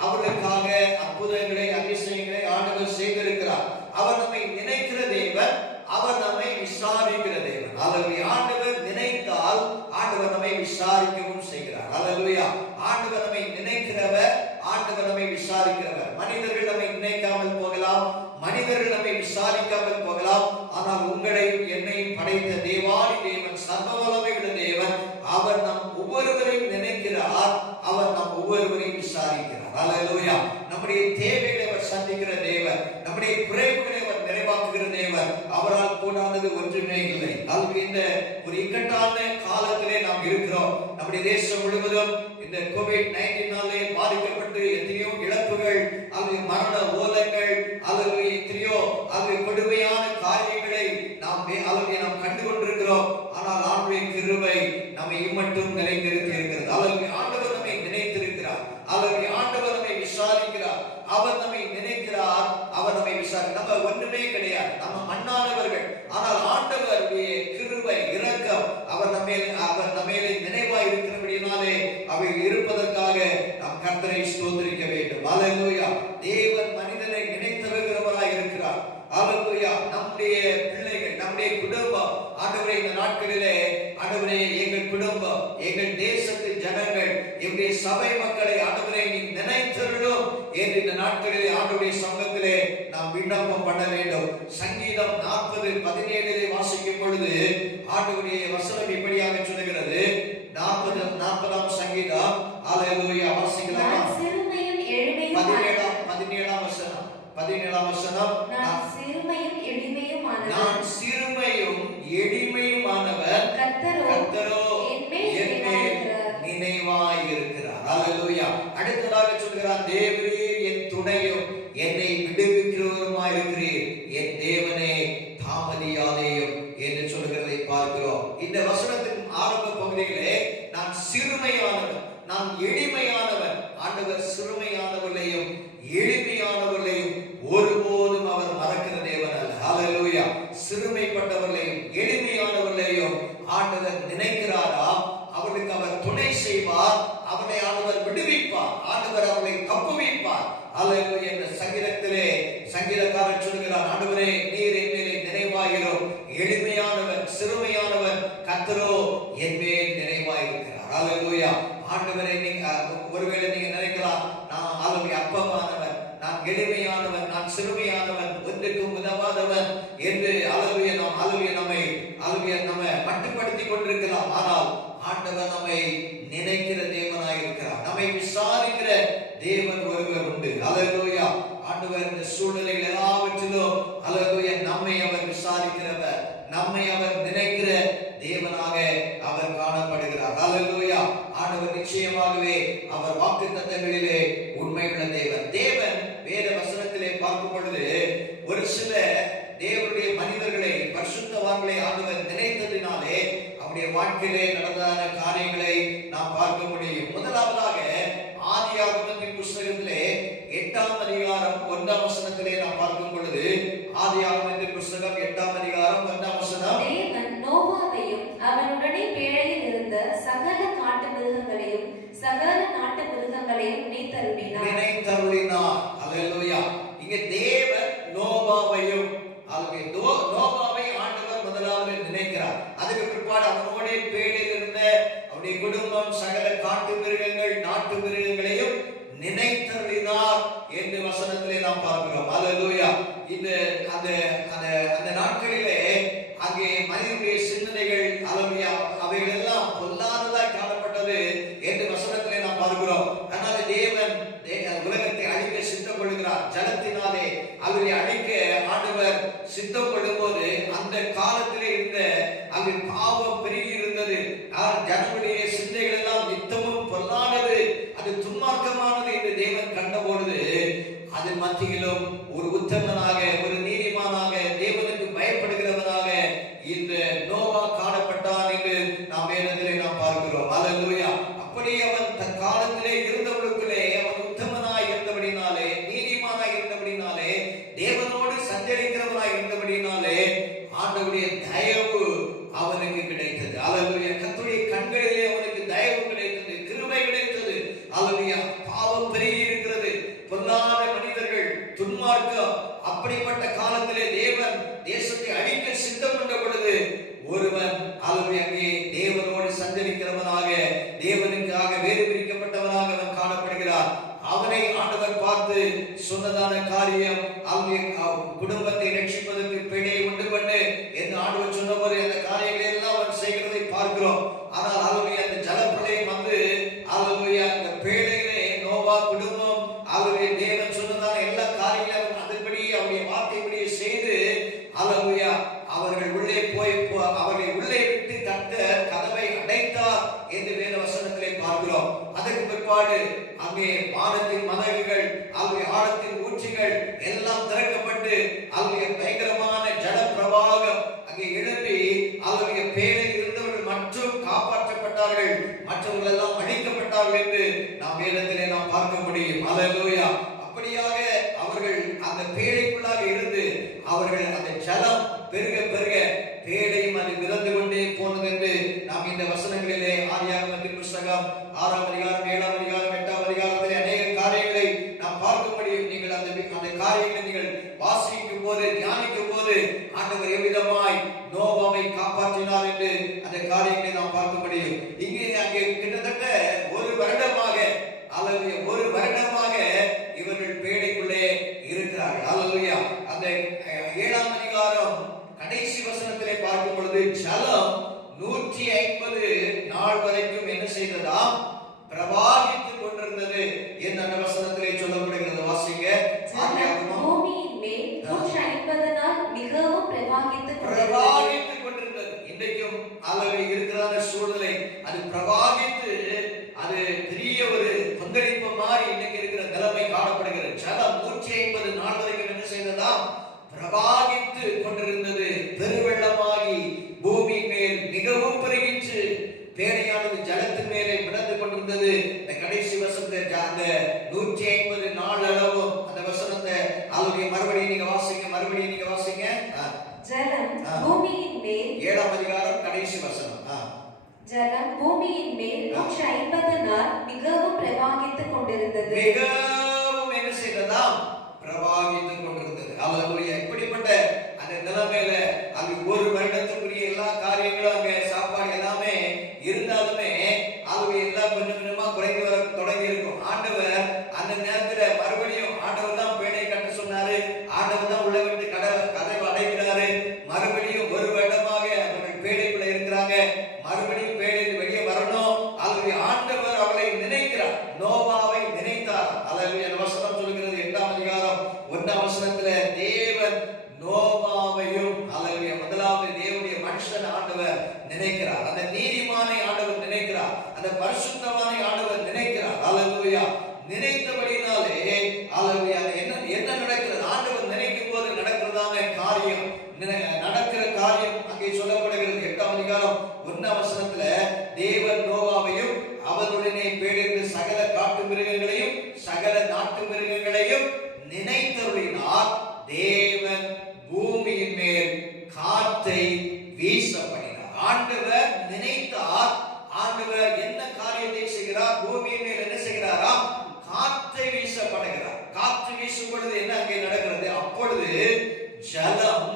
அவர்களுக்காக அற்புதங்களை, அதிசயங்களை ஆண்டவர் செய்திருக்கிறார். அவர் நம்மை நினைக்கிற தேவன், அவர் நம்மை விசாரிக்கிற தேவன். அல்லேலூயா. ஆண்டவர் நினைத்தால் ஆண்டவர் நம்மை விசாரிக்கவும் செய்கிறார். அல்லேலூயா. ஆண்டவர் நம்மை நினைக்கிறவர், ஆண்டவர் நம்மை விசாரிக்கிறவர். மனிதர்கள் நம்மை நினைக்காமல் போகலாம், மனிதர்கள் நம்மை விசாரிக்காமல் போகலாம். ஆனால் உங்களையும் என்னையும் படைத்த தேவாதி தேவன், சர்வ வல்லமையுள்ள தேவன், அவர் நம் ஒவ்வொருவரையும் நினைக்கிறார். அவர் நம் ஒவ்வொருவரையும் விசாரிக்கிறார். அல்லேலூயா. நம்முடைய தேவைகளை அவர் சந்திக்கிற தேவன், நம்முடைய குறைவுகளை அவர் நிறைவாக்குகிற தேவன். அவரால் கூடாதது ஒன்றுமே இல்லை. இந்த ஒரு இக்கட்டான காலத்திலே நாம் இருக்கிறோம். நம்முடைய தேசம் முழுவதும் இந்த COVID-19 பாதிக்கப்பட்டு எத்தனையோ இழப்புகள், அது மரண ஓலங்கள், அது எத்தனையோ அது கொடுமையான காரியங்களை நாம் கண்டு கொண்டிருக்கிறோம். ஆனால் ஆண்டவருடைய கிருபை நம்மை இம்மட்டும் நிலைநிறுத்தி இருக்கிறது. ஆண்டவர் நம்மை நினைத்திருக்கிறார். ஆண்டவர் நம்மை விசாரிக்கிறார். அவர் நம்மை நினைக்கிறார். அவர் நம்மை விசாரிக்கிறார். நம்ம ஒன்றுமே கிடையாது, நம்ம மண்ணானவர்கள். ஆனால் ஆண்டவருடைய கிருபை, இரக்கம் அவர் நம்மேலே நினைவாய் இருக்கிறபடினாலே அவை இருப்பதற்காக நாம் கர்த்தரை ஸ்தோத்திரிக்க வேண்டும். அல்லேலூயா. தேவன் மனிதனை நினைத்தருகிறவராய் இருக்கிறார். அல்லேலூயா. நம்முடைய பிள்ளைகள், நம்முடைய குடும்பம், ஆண்டவரே இந்த நாட்களிலே ஆண்டவரே எங்கள் குடும்பம், எங்கள் தேசத்து ஜனங்கள், எங்களுடைய சபை மக்களை ஆண்டவரே நீ நினைத்தருளும் என்று இந்த நாட்களிலே ஆண்டவருடைய சமூகத்திலே நாம் விண்ணப்பம் பண்ண வேண்டும். சங்கீதம் 40:17 வாசிக்கும் பொழுது ஆண்டவருடைய வசனம் இப்படியாக சொல்லுகிறது. 40ஆம் சங்கீதம். அல்லேலூயா. வாசிக்கலாமா? 17ஆம் வசனம். 17ஆம் வசனம். நான் சிறுமையும் எளிமையுமானவர், கர்த்தரோ என்மேல் நினைவாய் இருக்கிறார். அல்லேலூயா. அடுத்ததாக சொல்கிறார், தேவரீர் என் துணையும் என்னை விடுவிக்கிறவருமாய் இருக்கிறீர், என் தேவனே தாமதியாதேயும் என்று சொல்கிறதை பார்க்கிறோம். இந்த வசனத்தின் ஆரம்ப பகுதியிலே நான் சிறுமையானவன், நான் எளிமையானவன். ஆண்டவர் சிறுமையானவர்களையும் எளிமையானவர்களையும் ஒருபோதும் அவர் மறக்கிற தேவன் அல்ல. அல்லேலூயா. சிறுமைப்பட்டவர்களையும் எளிமையானவர்களையும் ஆண்டவர் நினைக்கிறாரா? அவர்களுக்கு அவர் துணை செய்வார், அவனை ஆண்டவர் விடுவிப்பார், ஆண்டவர் அவனை தப்புவிப்பார். அல்லேலூயா. இந்த சங்கீதத்திலே சங்கீதக்காரன் சொல்கிறார், ஆண்டவரே நீர் என் மேலே நினைவாயிரும், எளிமையானவன் சிறுமையானவன், கர்த்தரோ என் மேல் நினைவாயிருக்கிறார். அல்லேலூயா. ஆண்டவரே நீங்க ஒருவேளை நீங்க நினைக்கலாம், நான் அற்பமானவன், நான் எளிமையானவன், நான் சிறுமையானவன், ஒன்றுக்கும் உதவாதவன் என்று நம்மை மட்டுப்படுத்தி கொண்டிருக்கலாம். ஆனால் ஆண்டவர் நம்மை நினைக்கிற தேவனாய் இருக்கிறார். நம்மை விசாரிக்கிற தேவன் ஒருவர் உண்டு. அல்லேலூயா. ஆண்டவர் இந்த சூழ்நிலைகள் எல்லாவற்றிலும் அல்லேலூயா நம்மை அவர் விசாரிக்கிறவர், நம்மை அவர் நினைக்கிற தேவனாக அவர் காணப்படுகிறார். ஹல்லேலூயா. ஆண்டவர் நிச்சயமாகவே அவர் வாக்குத்தத்தங்களிலே உண்மையுள்ள தேவன். தேவன் வேத வசனத்திலே பார்க்கும் பொழுது ஒரு சில தேவனுடைய மனிதர்களை, பரிசுத்தவான்களை ஆண்டவர் நினைத்ததினாலே அவருடைய வாழ்க்கையிலே நடந்தான காரியங்களை நாம் பார்க்க முடியும். முதலாவதாக ஆதியாகமத்தின் புஸ்தகத்திலே 8ஆம் அதிகாரம் 1ஆம் வசனத்திலே நாம் பார்க்கும் பொழுது, ஆதியாகமத்தின் புஸ்தகம் 8ஆம் அதிகாரம் 1ஆம் வசனம், தேவன் நோவாவையும் அவனுடனே பேழையில் இருந்த சகல காட்டு மிருகங்களையும் சகல நாட்டு மிருகங்களையும் நினைத்தருளினார். ஹல்லேலூயா. இங்கே தேவன் நோவாவையும், நோவாவை ஆண்டவர் முதலாவது நினைக்கிறார். அதுக்கு பிற்பாடு அவனோட பேழையில் இருந்த அவருடைய குடும்பம், சகல காட்டு மிருகங்கள், நாட்டு மிருகங்களையும் நினைத்தருளினார் என்று வசனத்திலே நாம் பார்க்கிறோம். ஹல்லேலூயா. இந்த அந்த நாட்களிலே அங்கே மனிதனுடைய சிந்தனைகள், ஹல்லேலூயா, அவைகள் எல்லாம் பொல்லாததாய் காணப்பட்டது என்று வசனத்திலே நாம் பார்க்கிறோம். அதனால தேவன் உலகத்தை அழிக்க சித்தம் கொள்கிறார். ஜலத்தினாலே அவரை அழிக்க ஆண்டவர் சித்தம் கொள்ளும்போது அந்த காலத்திலே இருந்த அங்கு பாவம் பெருகி இருந்தது. ஜனங்களுடைய சிந்தைகள் எல்லாம் நித்தமும் பொல்லாதது, அது துன்மார்க்கமானது என்று தேவன் கண்டபொழுது அது மத்தியிலும் ஒரு உத்தமனாக, ஒரு நீதிமானாக, தேவனுக்கு பயப்படுகிறவனாக இந்த நோவா காணப்பட்டான் என்று நாம் வேதத்திலே நாம் பார்க்கிறோம். ஹல்லேலூயா. அப்படி அவன் தன் காலத்திலே இருந்தவர்களுக்குள்ளே அவன் உத்தமனாய் இருந்தபடினாலே, நீதிமானாய் இருந்தபடினாலே, தேவனோடு சஞ்சரிக்கிறவனாய் இருந்தபடினாலே ஆண்டவருடைய தயவு அவனுக்கு கிடைத்தது. ஹல்லேலூயா. கர்த்தருடைய கண்களிலே அவனுக்கு தயவு கிடைத்தது, கிருபை கிடைத்தது. ஹல்லேலூயா. பாவம் பெருகி இருக்கிறது, பொல்லாத மனிதர்கள், துன்மார்க்கம். அப்படிப்பட்ட காலத்திலே தேவன் தேசத்தை அழிக்க சித்தம் கொண்ட பொழுது ஒருவன் அங்கே தேவனோடு சஞ்சரிக்கிறவனாக, தேவனுக்காக வேறு பிரிக்கப்பட்டவனாக அவன் காணப்படுகிறார். அவனை ஆண்டவர் பார்த்து சொன்னதான காரியம், அவங்க குடும்பத்தை ரட்சிப்பதற்கு பிழை உண்டு பண்ணு என்று ஆண்டவர் சொன்னபோது அந்த காரியங்களை எல்லாம் அவன் செய்கிறதை பார்க்கிறோம். ஆனால் அவருடைய அந்த ஜலப்பிரளயம் வந்து அந்த பேழையிலே நோவா குடும்பம் அவருடைய தேவன் சொன்னதான எல்லா காரியங்களும் அதன்படி அவருடைய வார்த்தைப்படியே செய்து அவர்கள் உள்ளே போய் அவர்களை உள்ளே விட்டு தட்ட கதவை அடைத்தார் என்று வேத வசனத்திலே பார்க்கிறோம். அதற்கு பிற்பாடு அங்கே வானத்தின் மதகுகள், அவருடைய ஆழத்தின் ஊற்றுகள் எல்லாம் திறக்கப்பட்டு அவருடைய பயங்கரமான ஜல பிரவாகம் அங்கே எழுப்பி அவருடைய பேரில் இருந்தவர்கள் மற்றும் காப்பாற்றப்பட்டார்கள், மற்றவர்கள் எல்லாம் அழிக்கப்பட்டார்கள் என்று நாம் வேதத்திலே நாம் பார்க்க முடியும். ஹல்லேலூயா. அப்படியாக அவர்கள் அந்த பேழைக்குள்ளாக இருந்து அவர்கள் அந்த ஜலம் பெருக பெருக பேழையும் அது மிதந்து கொண்டே போனது என்று நாம் இந்த வசனங்களிலே ஆதியாகமத்தின் புஸ்தகம் 6ஆம் அதிகாரம், 7ஆம் அதிகாரம், 8ஆம் அதிகாரத்திலே அநேக காரியங்களை நாம் பார்க்க முடியும். நீங்கள் அந்த காரியங்களை நீங்கள் வாசிக்கும் போது, தியானிக்கும் போது ஆண்டவர் எவ்விதமாய் நோவாவை காப்பாற்றினார் என்று அந்த காரியங்களை நாம் பார்க்க முடியும். இங்கே அங்கே கிட்டத்தட்ட ஒரு வருடமாக அல்லது ஒரு வருடமாக இவர்கள் பேழைக்குள்ளே இருக்கிறார்கள். ஹல்லேலூயா. அந்த 7ஆம் அதிகாரம் கடைசி வசனத்திலே பார்க்கும் பொழுது ஜலம் 150 நாள் வரைக்கும் என்ன செய்ததாம்? பிரவாகித்துக் கொண்டிருந்தது என்று அந்த வசனத்திலே சொல்லப்படுகிறது. வாசிங்க. பூமியின் மேல் 150 நாள் மிகவும் பிரவாகித்துக் கொண்டிருந்தது. இன்றைக்கும் அளவு இருக்கிற சூழ்நிலை அது பிரவாகித்து அது பெரிய ஒரு கொந்தளிப்பு மாதிரி இன்னைக்கு இருக்கிற நிலைமை காணப்படுகிறது. ஜலம் 150 நாள் வரைக்கும் என்ன செய்ததாம்? பிரவாகித்து கொண்டிருந்தது. பெருவெள்ளமாகி பூமி மேல் மிகவும் பெருகிச்சு. பேழையானது ஜலத்தின் மேலே மிதந்து கொண்டிருந்தது. இந்த கடைசி வசனத்தை அந்த 150 நாள் அளவும் அந்த வசனத்தை அவருடைய மறுபடியும் நீங்க வாசிங்க. ஜலம் பூமியின் மேல் 7ஆம் அதிகாரம் கடைசி வசனம். ஜலம் பூமியின் மேல் 150 நாள் மிகவும் பிரவாகித்துக் கொண்டிருந்தது. மிகவும் என்ன செய்ததாம்? பிரவாகித்துக் கொண்டிருந்தது. ஹல்லேலூயா. இப்படிப்பட்ட அந்த நிலைமையில அங்க ஒரு வருடத்துக்குரிய எல்லா காரியங்களும் அங்க சாப்பாடு எல்லாமே இருந்தாலுமே அவங்க எல்லாம் கொஞ்சம் கொஞ்சமா குறைந்து வர தொடங்கி இருக்கும். ஆண்டவர் அந்த நேரத்துல மறுபடியும் ஆண்டவர் தான் பேழை கட்ட சொன்னாரு. ஆண்டவர் தான் உள்ள விட்டு கதவை அடைக்கிறாரு. மறுபடியும் ஒரு வருடமாக அவர்கள் பேழைக்குள்ள இருக்கிறாங்க. மறுபடியும் பேழையில் வெளியே வரணும். அவருடைய ஆண்டவர் அவளை நினைக்கிறார். நோவாவை நினைத்தார். ஹல்லேலூயா. வசனம் சொல்கிறது 8ஆம் அதிகாரம் 1ஆம் வசனத்துல தேவன் நோவாவையும், ஹல்லேலூயா, முதலாவது தேவனுடைய மனுஷன் ஆண்டவர் நினைக்கிறார். அந்த நீதி பரிசுத்தவானை ஆண்டவர் நினைக்கிறார். அல்லேலூயா. நினைத்தபடினாலே அல்லேலூயா என்ன நடக்கிறது? ஆண்டவர் நினைக்கும் போது நடக்கிறதான காரியம், நடக்கிற காரியம் அங்கே சொல்லப்படுகிறது. 8ஆம் அதிகாரம் 1ஆம் வசனத்துல தேவன் நோவாவையும் அவனுடனே பேடிருந்த சகல காட்டு மிருகங்களையும் சகல நாட்டு மிருகங்களையும் நினைத்தருளினார். தேவன் பூமியின் மேல் காற்றை வீச பண்ணினார். ஆண்டவர் நினைத்தார். ஆண்டவர் என்ன காரியத்தை செய்கிறார்? பூமியின் மேல் என்ன செய்கிறாரா? காற்றை வீச பண்ணுகிறார். காற்று வீசும் பொழுது என்ன அங்கே நடக்கிறது? அப்பொழுது ஜலம்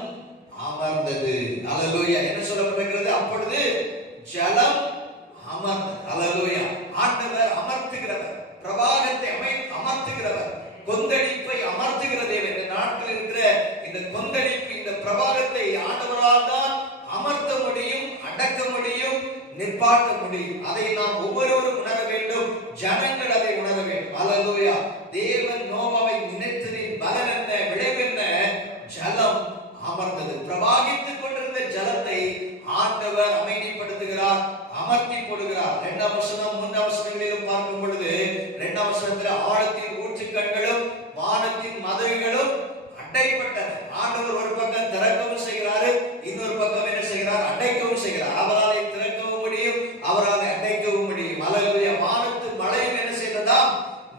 அமர்ந்தது. அல்லேலூயா. என்ன சொல்லப்படுகிறது? அப்பொழுது ஜலம் அமர்ந்தது. அல்லேலூயா. ஆண்டவர் அமர்த்துகிறவர், பிரவாகத்தை அமர்த்துகிறவர், கொந்தளிப்பை அமர்த்துகிற தேவன். இந்த நாட்டில் இருக்கிற இந்த கொந்தளிப்பு, இந்த பிரவாகத்தை ஆண்டவரால் தான் அமர்த்த முடியும், அடக்க முடியும், நிற்பாட்ட முடியும். அதை நாம் ஒவ்வொருவரும் உணர வேண்டும். ஜனங்கள் அதை உணர வேண்டும். அல்லேலூயா. தேவன் நோவாவை நினைத்ததின் பலன் என்ன? விளைவு என்ன? ஜலம் அமர்ந்தது. பிரவாகித்துக் கொண்டிருந்த ஜலத்தை ஆண்டவர் அமைதிப்படுத்துகிறார், அமர்த்தி போடுகிறார். 2ஆம் வசனம் 3ஆம் வசனங்களிலும் பார்க்கும் பொழுது 2ஆம் வசனத்தில் ஆழத்தின் ஊற்றுக்கண்களும் வானத்தின் மதகுகளும் அடைப்பட்டன. ஆண்டவர் ஒரு பக்கம் திறக்கவும் செய்கிறாரு, இன்னொரு பக்கம் என்ன செய்கிறார்? அடைக்கவும் செய்கிறார். அவராலே திறக்கவும் முடியும், அவராலே அடைக்கவும் முடியும். அல்லேலூயா. வானத்து மழையும் என்ன செய்ததா?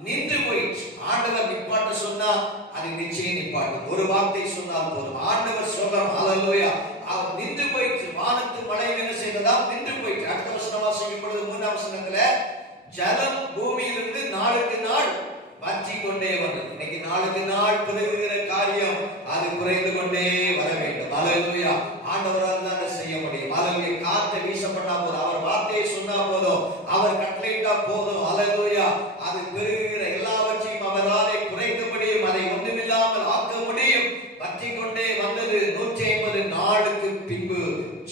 நின்று போயிடுச்சு. ஆண்டவர் நிப்பாட்ட சொன்னா அது நிச்சயம் நிப்பாட்டும். ஒரு வார்த்தை சொன்னால் போதும். ஆண்டவர் சொல்றார். அல்லேலூயா. அவர் நின்று போயிடுச்சு. வானத்து மழையும் என்ன செய்ததா? நின்று போயிடுச்சு. அடுத்த வசனம் வாசிக்கும் பொழுது 3ஆம் வசனத்துல ஜலம் பூமியிலிருந்து நாளுக்கு நாள் வற்றி கொண்டே வந்தது. இன்னைக்கு நாளுக்கு நாள் பெருகுகிற காரியம் அது குறைந்து கொண்டே வர வேண்டும். அல்லேலூயா. ஆண்டவரால் தான் செய்ய முடியும். அல்லேலூயா. காற்றை வீச பண்ணா போதும், அவர் வார்த்தையை சொன்னா போதும், அவர் கட்டளையிட்டா போதும். அல்லேலூயா. அது பெருகுகிற எல்லாவற்றையும் அவராலே குறைக்க முடியும், அதை ஒன்றுமில்லாமல் ஆக்க முடியும். வற்றி கொண்டே வந்தது. 150 நாளுக்கு பின்பு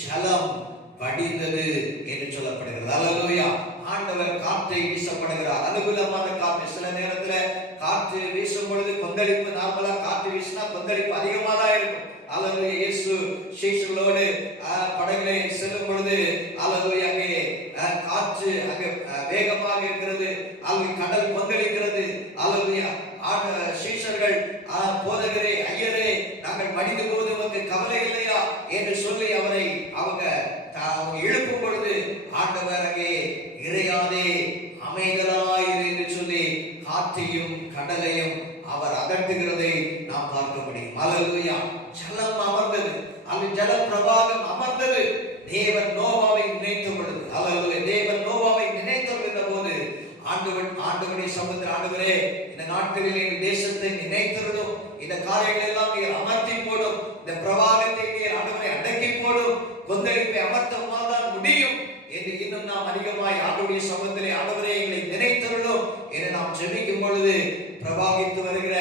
ஜலம் வடிந்தது என்று சொல்லப்படுகிறது. அல்லேலூயா. ஆண்டவர் காற்றை வீசப்படுகிறார். அனுகூலமான காற்று. சில நேரத்துல காற்று வீசும் பொழுது கொந்தளிப்பு, நார்மலா காற்று வீசினா கொந்தளிப்பு அதிகமா தான் இருக்கும். அல்லேலூயா. இயேசு சீஷர்களோடு படகிலே செல்லும் பொழுது அல்லேலூயா அங்கே காற்று அங்கே வேகமாக இருக்கிறது, அங்கே கடல் கொந்தளிக்கிறது. அல்லேலூயா. சீஷர்கள் போதகரே, ஐயரே, நாங்கள் மடிந்து போது உமக்கு கவலை இல்லையா என்று சொல்லி அவரை அவங்க எழுப்பும் பொழுது ஆண்டவர் அங்கே இறையாதே அமைதலாயிரு என்று சொல்லி காற்றையும் கடலையும் அவர் அகற்றுகிறதை நாம் பார்க்க முடியும். அல்லேலூயா. ஜலம் அமர்ந்தது. அந்த ஜல பிரவாகம் அமர்ந்தது. தேவன் நோவாவை நினைத்த பொழுது, அல்லேலூயா, தேவன் நோவாவை நினைத்த போது ஆண்டவருடைய சமுத்திர ஆண்டவரே, இந்த நாட்களில் எங்கள் தேசத்தை நினைத்திருந்தும் இந்த காரியங்களை எல்லாம் நீர் அமர்த்தி போடும், இந்த பிரவாகத்தை நீர் ஆண்டவரை அடக்கி போடும், கொந்தளிப்பை அமர்த்தமாக தான் முடியும் என்று இன்னும் நாம் அதிகமாய் ஆண்டவருடைய சமூகத்திலே ஆண்டவரே எங்களை நினைத்திருந்தோம் என்று நாம் ஜெபிக்கும் பொழுது பிரவாகித்து வருகிற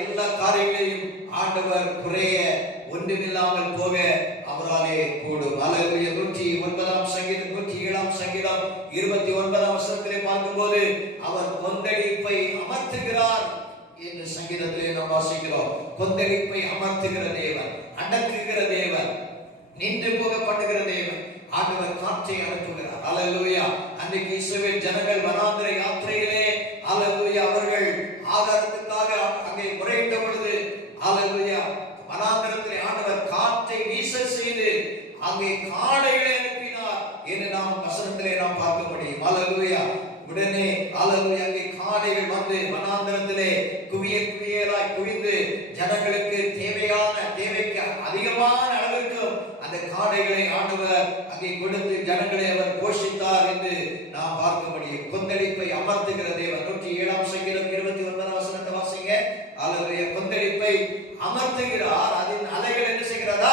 எல்லா காரியங்களையும் ஆண்டவர் குறைய ஒன்றுமில்லாமல் போக அவராலே கூடும். அல்லேலூயா. 109ஆம் சங்கீதம் 107ஆம் சங்கீதம் 29ஆம் வசனத்திலே பார்க்கும்போது அவர் கொந்தளிப்பை அமர்த்துகிறார் என்று சங்கீதத்திலே நாம் வாசிக்கிறோம். கொந்தளிப்பை அமர்த்துகிற தேவன், அடக்குகிற தேவன், நின்று போக பண்ணுகிற தேவன். ஆண்டவர் காற்றை அனுப்புகிறார். அல்லேலூயா. அன்றைக்கு இஸ்ரவேல் ஜனங்கள் வனாந்திர யாத்திரையிலே அல்லேலூயா அவர்கள் ஆகாரத்துக்காக அங்கே முறையிட்ட பொழுது அல்லேலூயா வனாந்திரத்திலே ஆண்டவர் காற்றை வீச செய்து அங்கே காளைகளை அனுப்பினார் என்று நாம் வசனத்திலே நாம் பார்க்க முடியும். அல்லேலூயா. உடனே அல்லேலூயா அங்கே காளைகள் வந்து வனாந்திரத்திலே குவியலாய் குவிந்து ஜனங்களுக்கு தேவைக்கு அதிகமான அளவிற்கு அந்த காளைகளை ஆண்டவர் அங்கே கொடுத்து ஜனங்களை அவர் போஷித்தார் என்று நாம் பார்க்க முடியும். கொந்தளிப்பை அமர்த்துகிற தேவன். 107ஆம் சங்கீதம் 29ஆம் வசனத்தை வாசிங்க. அல்லேலூயா. கொந்தளிப்பை அமர்த்துகிறார். அதன் அலைகள் என்ன செய்கிறதா?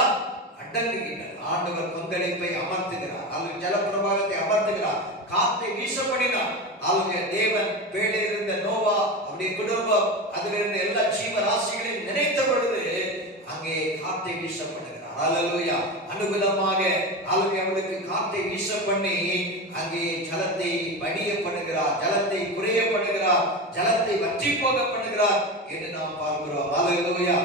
அடங்குகின்றன. ஆண்டவர் கொந்தளிப்பை அமர்த்துகிறார். அல்லது ஜலப்பிரவாகத்தை அமர்த்துகிறார். காற்றை வீசப்படினார். அல்லது தேவன் பேழை இருந்த நோவா, அவருடைய குடும்பம், அதில் இருந்த எல்லா ஜீவராசிகளையும் நினைத்த பொழுது அங்கே காற்றை வீசப்படுகிறார். அல்லேலூயா. அனுகூலமாக அவர்களுக்கு காற்றை வீச பண்ணி அங்கே ஜலத்தை வடிய பண்ணுகிறார், ஜலத்தை குறைய பண்ணுகிறார், ஜலத்தை வற்றி போக பண்ணுகிறார் என்று நாம் பார்க்கிறோம். அல்லேலூயா.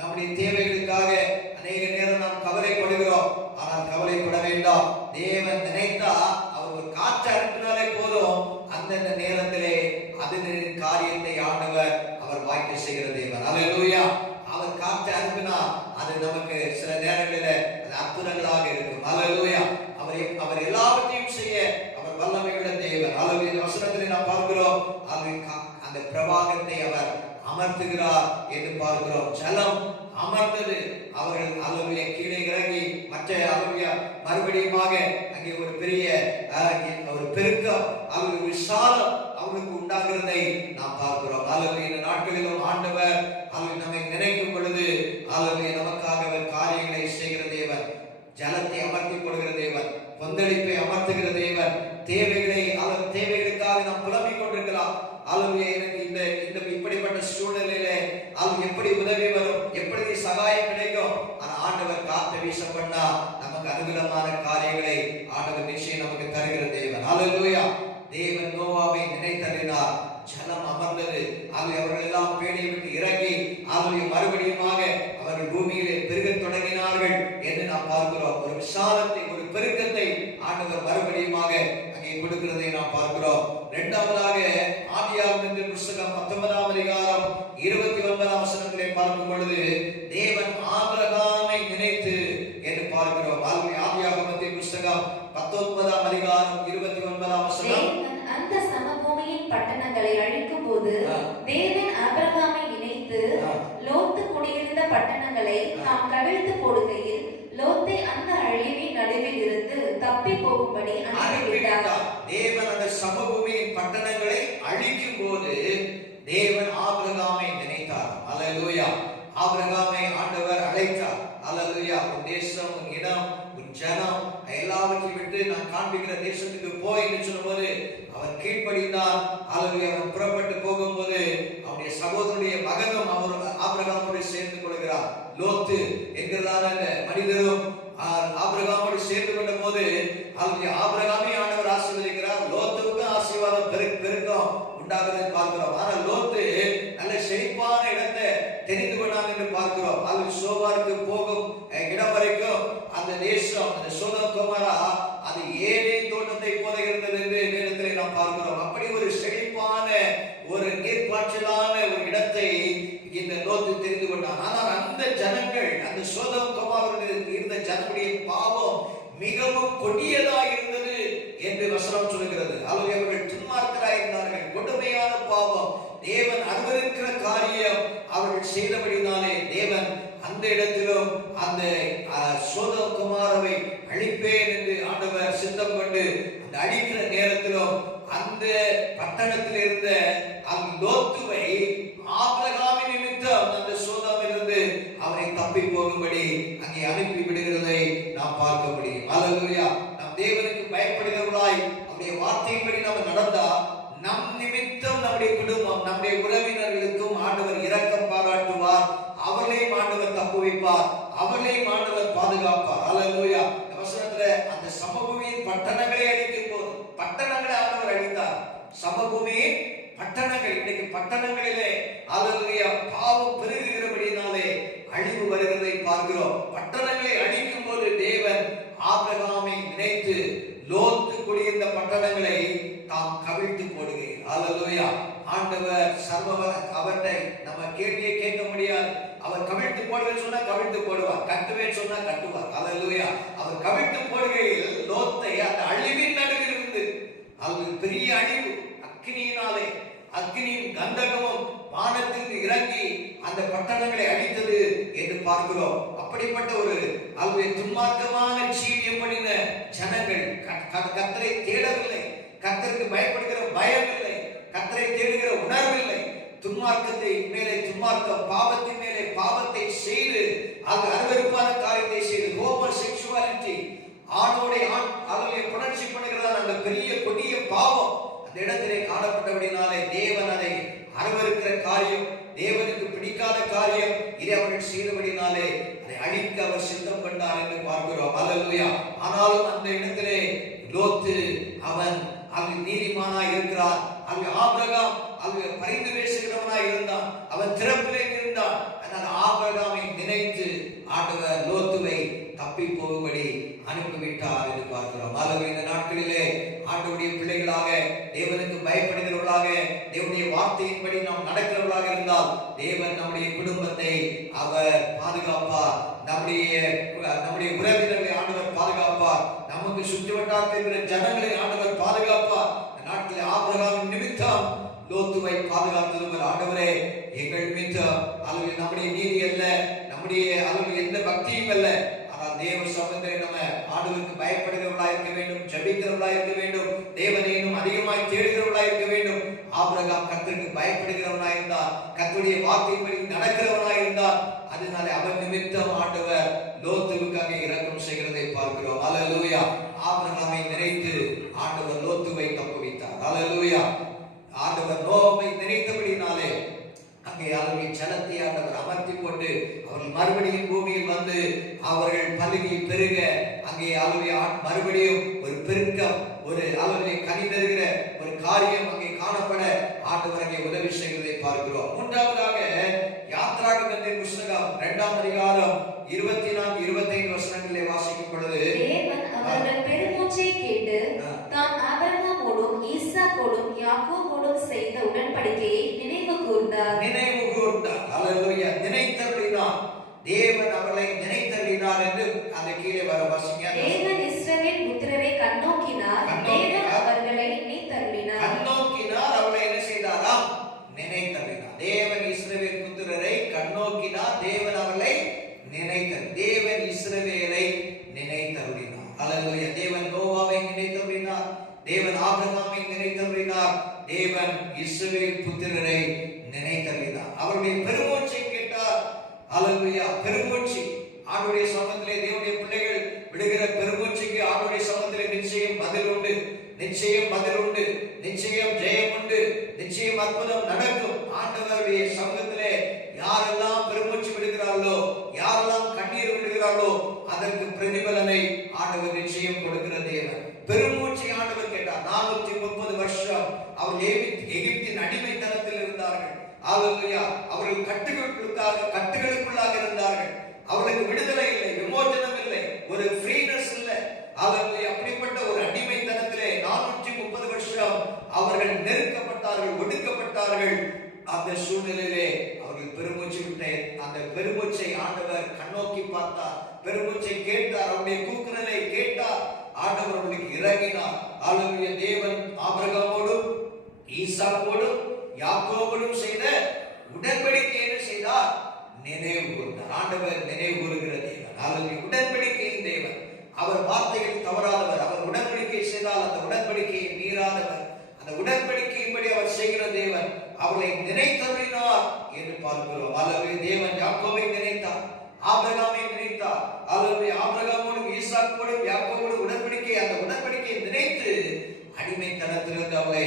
நம்முடைய தேவைகளுக்காக அநேக நேரம் நாம் கவலைப்படுகிறோம். ஆனால் கவலைப்பட வேண்டாம். தேவன் நினைத்தா அவர் ஒரு காற்றை அனுப்பினாலே போதும், அதன் காரியத்தை ஆண்டவர் அவர் வாய்க்க செய்கிற தேவன். அல்லேலூயா. அவர் காற்றை அனுப்பினா அது நமக்கு சில நேரங்களில் அது அற்புதங்களாக இருக்கும். அல்லேலூயா. அவர் எல்லாவற்றையும் செய்ய அவர் வல்லமையுள்ள தேவன். அல்லேலூயா. இந்த வசனத்திலே நாம் பார்க்கிறோம், அந்த பிரவாகத்தை அவர் அமர்த்துகிறார் என்று பார்க்கிறோம். ஜலம் அமர்ந்தது. அவர்கள் அல்லேலூயா கீழே இறங்கி மற்ற அல்லேலூயா மறுபடியுமாக அங்கே ஒரு பெரிய ஒரு பெருக்கம், அவர்கள் விசாலம் அவர்களுக்கு உண்டாகிறதை நாம் பார்க்கிறோம். அல்லேலூயா. இந்த நாட்களிலும் ஆண்டவர் அவர்கள் நம்மை நினைக்கும் பொழுது அல்லேலூயா நமக்காக அவர் காரியங்களை செய்கிற தேவன். ஜலத்தை அமர்த்தி கொடுக்கிற தேவன், கொந்தளிப்பை அமர்த்துகிற தேவன். தேவைகளுக்காக நாம் புலம்பிக் கொண்டிருக்கலாம். அல்லேலூயா. எனக்கு இந்த இப்படிப்பட்ட சூழ்நிலையில எப்படி உதவி வரும், எப்படி சகாயம் கிடைக்கும்? ஆனா ஆண்டவர் காற்றை வீச பண்ணா நமக்கு அனுகூலமான காரியங்களை ஆண்டவர் நிச்சயம் நமக்கு தருகிற தேவன். அல்லேலூயா. தேவன் நோவாவை நினைத்தறினார், ஜலம் அமர்ந்தது. அவர்கள் எல்லாம் பேழையை விட்டு இறங்கி மறுபடியுமாக அவர்கள் பூமியிலே பெருகத் தொடங்கினார்கள் என்று நாம் பார்க்கிறோம். ஒரு விசாலத்தை, ஒரு பெருக்கத்தை ஆண்டவர் மறுபடியுமாக அங்கே கொடுக்கிறதை நாம் பார்க்கிறோம். இரண்டாவதாக ஆதியாகமத்தின் புத்தகம் 19ஆம் அதிகாரம் 29ஆம் வசனத்திலே பார்க்கும் பொழுது தேவன் ஆபிரகாமை நினைத்து என்று பார்க்கிறோம். ஆதியாகமத்தின் புத்தகம் 19ஆம் அதிகாரம் 29ஆம் வசனம், அந்த சமபூமியின் பட்டணங்களை அழிக்கும் போது தேவன் ஆபிரகாமை நினைத்து லோத்து குடியிருந்த பட்டணங்களை தாம் கவிழ்த்து போடுகையில் லோத்தை அந்த அழிவின் நடுவில் இருந்து தப்பி போகும்படி அனுப்பிவிட்டார். தேவன் அந்த சமபூமியின் பட்டணங்களை அழிக்கும் போது தேவன் ஆபிரகாமை நினைத்தார். அல்லேலூயா. ஆபிரகாமை ஆண்டவர் அழைத்தார். அல்லேலூயா. உன் தேசம், உன் இனம், உன் ஜனம் எல்லாவற்றையும் விட்டு நான் காண்பிக்கிற தேசத்துக்கு போய் என்று சொல்லும்போது அவர் கீழ்ப்படிந்தார். அல்லேலூயா. அவன் புறப்பட்டு போகும்போது அவருடைய சகோதரனுடைய மகனும் அவர் ஆபிரகாமோடு சேர்ந்து கொள்கிறார். லோத்து என்கிறதான மனிதரும் ஆபிரகாமோடு சேர்ந்து கொண்ட போது ஆபிரகாமை ஆண்டவர் ஆசீர்வதிக்கிறார். லோத்துவுக்கு ஆசீர்வாதம் பெருக்கம் உண்டாகுதை பார்க்கிறோம். ஆனால் லோத்து நல்ல செழிப்பான இடத்தை தெரிந்து கொண்டான் என்று பார்க்கிறோம். அது சோபாருக்கு போகும் இடம் வரைக்கும் அந்த தேசம், அந்த சோதோம் கொமோரா அது ஏதேன் தோட்டத்தை போல இருந்தது என்று வேதத்திலே நாம் பார்க்கிறோம். அப்படி ஒரு செழிப்பான ஒரு நீர்ப்பாய்ச்சலான ஒரு இடத்தை இந்த லோத்து தெரிந்து கொண்டான். ஆனால் அந்த ஜனங்கள், அந்த சோதோம் கொமோராவில் இருந்த ஜனங்களுடைய பாவம் மிகவும் கொடியதாக இருந்தது என்று வசனம் சொல்கிறது. அவர்கள் துன்மார்க்கராய் இருந்தார்கள். கொடுமையான பாவம், தேவன் அனுமதிக்கிற காரியம் அவர்கள் செய்தபடினாலே தேவன் அந்த இடத்திலும் அந்த சோதோம் கொமோராவை அழிப்பேன் என்று ஆண்டவர் சித்தம் கொண்டு அந்த அழிக்கிற நேரத்திலும் அந்த பட்டணத்தில் இருந்த அந்த லோத்துவை ஆபிரகாமின் நிமித்தம் அந்த சோதோமிலிருந்து அவரை தப்பி போகும்படி அங்கே அனுப்பி விடுகிறதை நாம் பார்க்க முடியும். அல்லேலூயா. நம் தேவனுக்கு பயப்படுகிறவர்களாய் அவருடைய வார்த்தையின்படி நாம் நடந்தா நம் நிமித்தம் நம்முடைய குடும்பம், நம்முடைய உறவினர்களுக்கும் ஆண்டவர் இரக்கம் பாராட்டுவார். அவர்களையும் ஆண்டவர் தப்புவிப்பார், அவர்களையும் ஆண்டவர் பாதுகாப்பார். அல்லேலூயா. வசனத்துல அந்த சமபூமியின் பட்டணங்களை அழிக்கும் போது பட்டணங்களை ஆண்டவர் அழித்தார். சமபூமியின் பட்டணங்கள், இன்னைக்கு பட்டணங்களிலே அல்லேலூயா பாவம் பெருகுகிறபடினாலே அழிவு வருகிறதை பார்க்கிறோம். பட்டணங்களை அழிக்கும் போது தேவன் ஆபிரகாமை நினைத்து லோத்து குடியிருந்த பட்டணங்களை தாம் கவிழ்த்து போடுகிறார். அல்லேலூயா. ஆண்டவர் சர்வவர் அவரை நம்ம கேள்வியை கேட்க முடியாது. அவர் கவிழ்த்து போடுவேன்னு சொன்னா கவிழ்த்து போடுவார், கட்டுவேன்னு சொன்னா கட்டுவார். அல்லேலூயா. அவர் கவிழ்த்து போடுகையில் லோத்தை அந்த அழிவின் நடுவில் இருந்து, அது பெரிய அழிவு, அக்னியினாலே அக்னியின் கந்தகமும் வானத்திற்கு இறங்கி அந்த பட்டணங்களை அழித்தது என்று பார்க்கிறோம். அப்படிப்பட்ட ஒரு துன்மார்க்கமான ஜீவியம் பண்ணின ஜனங்கள் கர்த்தரை தேடவில்லை, கர்த்தருக்கு பயப்படுகிற பயம் இல்லை, கர்த்தரை தேடுகிற உணர்வில்லை. துன்மார்க்கத்தை மேலே துன்மார்க்கம், பாவத்தின் மேலே பாவத்தை செய்து அது அருவருப்பான காரியத்தை செய்து ஹோமோ செக்சுவாலிட்டி, ஆணோட ஆண் அவர்களை புணர்ச்சி பண்ணுகிறதா அந்த பெரிய கொடிய பாவம் அந்த இடத்திலே காணப்பட்டபடினாலே தேவன் அதை அருவருக்கிற காரியம், தேவனுக்கு பிடிக்காத காரியம் இதை அவர்கள் செய்தபடினாலே அதை அழிக்க அவர் சித்தம் கொண்டார் என்று பார்க்கிறோம். அல்லேலூயா. ஆனாலும் அந்த இடத்திலே லோத்து அவன் அங்கு நீதிமானாய் இருக்கிறான். அங்கு ஆபிரகாம் அங்கு பரிந்து பேசுகிறவனாய் இருந்தான். அவன் திறப்பிலே இருந்தான். ஆனால் ஆபிரகாமை நினைத்து ஆண்டவர் லோத்துவை தப்பி போகும்படி அனுப்பிவிட்டார் என்று பார்க்கிறோம். ஆகவே இந்த நாட்களிலே ஆண்டவருடைய பிள்ளைகளாக, தேவனுக்கு பயப்படுகிறவர்களாக, தேவனுடைய வார்த்தையின்படி நாம் நடக்கிறவர்களாக இருந்தால் தேவன் நம்முடைய குடும்பத்தை அவர் பாதுகாப்பார். நம்முடைய உறவினர்களை ஆண்டவர் பாதுகாப்பார். நமக்கு சுற்று வட்டாரத்தில் இருக்கிற ஜனங்களை ஆண்டவர் பாதுகாப்பார். நாட்டில் ஆபிரகாமின் நிமித்தம் லோத்துவை பாதுகாத்தவர் ஆண்டவரே. எங்கள் நிமித்தம் அல்லது நம்முடைய நீதி அல்ல, நம்முடைய அல்லது எந்த பக்தியும் அல்ல, ஆனால் தேவ சமூகத்தை நம்ம ஆண்டவருக்கு பயப்படுகிறவர்களாக இருக்க வேண்டும், ஜெபிக்கிறவர்களாக இருக்க வேண்டும், தேவனை இன்னும் அதிகமாய் தேடுகிறவர்களாக இருக்க வேண்டும். ஆபிரகாம் கர்த்தருக்கு பயப்படுகிறவனாக இருந்தார், கர்த்தருடைய வார்த்தையின்படி நடக்கிறவனாக இருந்தார். அதனால அவர் நிமித்தம் ஆண்டவர் லோத்துவுக்காக இரக்கம் செய்கிறதை பார்க்கிறோம். அல்லேலூயா. ஆபிரகாமை நினைத்து ஆண்டவர் லோத்துவை தப்புவித்தார். அல்லேலூயா. ஆண்டவர் நோவை நினைத்தபடினாலே அங்கே அவருடைய ஜலத்தை ஆண்டவர் அமர்த்தி போட்டு அவர்கள் மறுபடியும் பூமியில் வந்து அவர்கள் பலுகி பெருக அங்கே அவருடைய மறுபடியும் ஒரு பெருக்கம், ஒரு அவருடைய கனி தருகிற ஒரு காரியம் அங்கே காணப்பட ஆண்டவர் அங்கே உதவி செய்கிறதை பார்க்கிறோம். மூன்றாவதாக யாத்ராகமத்தின் புஸ்தகம் 2ஆம் அதிகாரம் 24-25 வசனங்களிலே வாசிக்கும் பொழுது தேவன் அவர்கள் பெருமூச்சை கேட்டு தாம் ஆபிரகாமோடும் ஈசாக்கோடும் யாக்கோபோடும் செய்த உடன்படிக்கையை நினைவு கூர்ந்தார். அல்லேலூயா. நினைத்தருளினார். தேவன் அவர்களை நினைத்தருளினார் என்று அந்த கீழே வர வாசிங்க. தேவன் இஸ்ரவேல் புத்திரரை கண்ணோக்கினார், தேவன் அவர்களை நினைத்தருளினார். கண்ணோக்கினார், அவர்களை என்ன செய்தாராம்? நினைத்தருளினார். தேவன் இஸ்ரவேல் புத்திரரை கண்ணோக்கினார், தேவன் அவர்களை நினைத்தார். தேவன் இஸ்ரவேலை நினைத்தருளினார். அல்லேலூயா. தேவன் நோவாவை நினைத்தருளினார், தேவன் ஆபிரகாமை நினைத்தருளினார், தேவன் இஸ்ரவேல் புத்திரரை நினைத்தருளினார். அவருடைய பெருமூச்சை கேட்டார். அல்லேலூயா. பெருமூச்சு ஆண்டவருடைய சமூகத்திலே தேவனுடைய பிள்ளைகள் விடுகிற பெருமூச்சுக்கு ஆண்டவருடைய சமூகத்திலே நிச்சயம் பதில் உண்டு, நிச்சயம் பதில் உண்டு, நிச்சயம் ஜெயம் உண்டு, நிச்சயம் அற்புதம் நடக்கும். ஆண்டவருடைய சமூகத்திலே யாரெல்லாம் பெருமூச்சு விடுகிறார்களோ, யாரெல்லாம் கண்ணீர் விடுகிறார்களோ அதற்கு பிரதிபலனை ஆண்டவர் நிச்சயம் கொடுக்கிற தேவன். பெருமூச்சை ஆண்டவர் கேட்டார். 430 வருஷம் அவர்கள் எகிப்தின் அடிமைத்தனத்தில் இருந்தார்கள். அல்லேலூயா. அவர்கள் கட்டுகளுக்குள்ளாக இருந்தார்கள். அவர்களுக்கு விடுதலை இல்லை, விமோசனம் இல்லை, ஒரு ஃப்ரீனஸ் இல்லை. அல்லேலூயா. அப்படிப்பட்ட ஒரு அடிமைத்தனத்திலே 430 வருஷம் அவர்கள் நெருக்கப்பட்டார்கள், ஒடுக்கப்பட்டார்கள். அந்த சூழ்நிலையிலே அவர்கள் பெருமூச்சு விட்ட அந்த பெருமூச்சை ஆண்டவர் கண்ணோக்கி பார்த்தார், பெருமூச்சை கேட்டார், அவருடைய கூக்குரலை கேட்டார். ஆண்டவர் அவர்களுக்கு இறங்கினார். அல்லேலூயா. தேவன் ஆபிரகாமோடும் ஈசாக்கோடும் யாக்கோபோடும் செய்த உடன்படிக்கையை என்ன செய்தார்? நினைவு கூர்ந்தார். ஆண்டவர் நினைவு கூறுகிற தேவன். அல்லேலூயா. உடன்படிக்கையின் தேவன். அவர் வார்த்தைகள் தவறாதவர். அவர் உடன்படிக்கை செய்தால் அந்த உடன்படிக்கையை மீறாதவர். அந்த உடன்படிக்கையின்படி அவர் செய்கிற தேவன். அவர்களை நினைத்தருளினார் என்று பார்க்கிறோம். அல்லேலூயா. தேவன் யாக்கோபை நினைத்தார், ஆபிரகாமை நினைத்தார். அல்லேலூயா. ஆபிரகாமோடும் ஈசாக்கோடும் யாக்கோபோடும் உடன்படிக்கை, அந்த உடன்படிக்கையை நினைத்து அடிமைத்தனத்திலிருந்து அவளை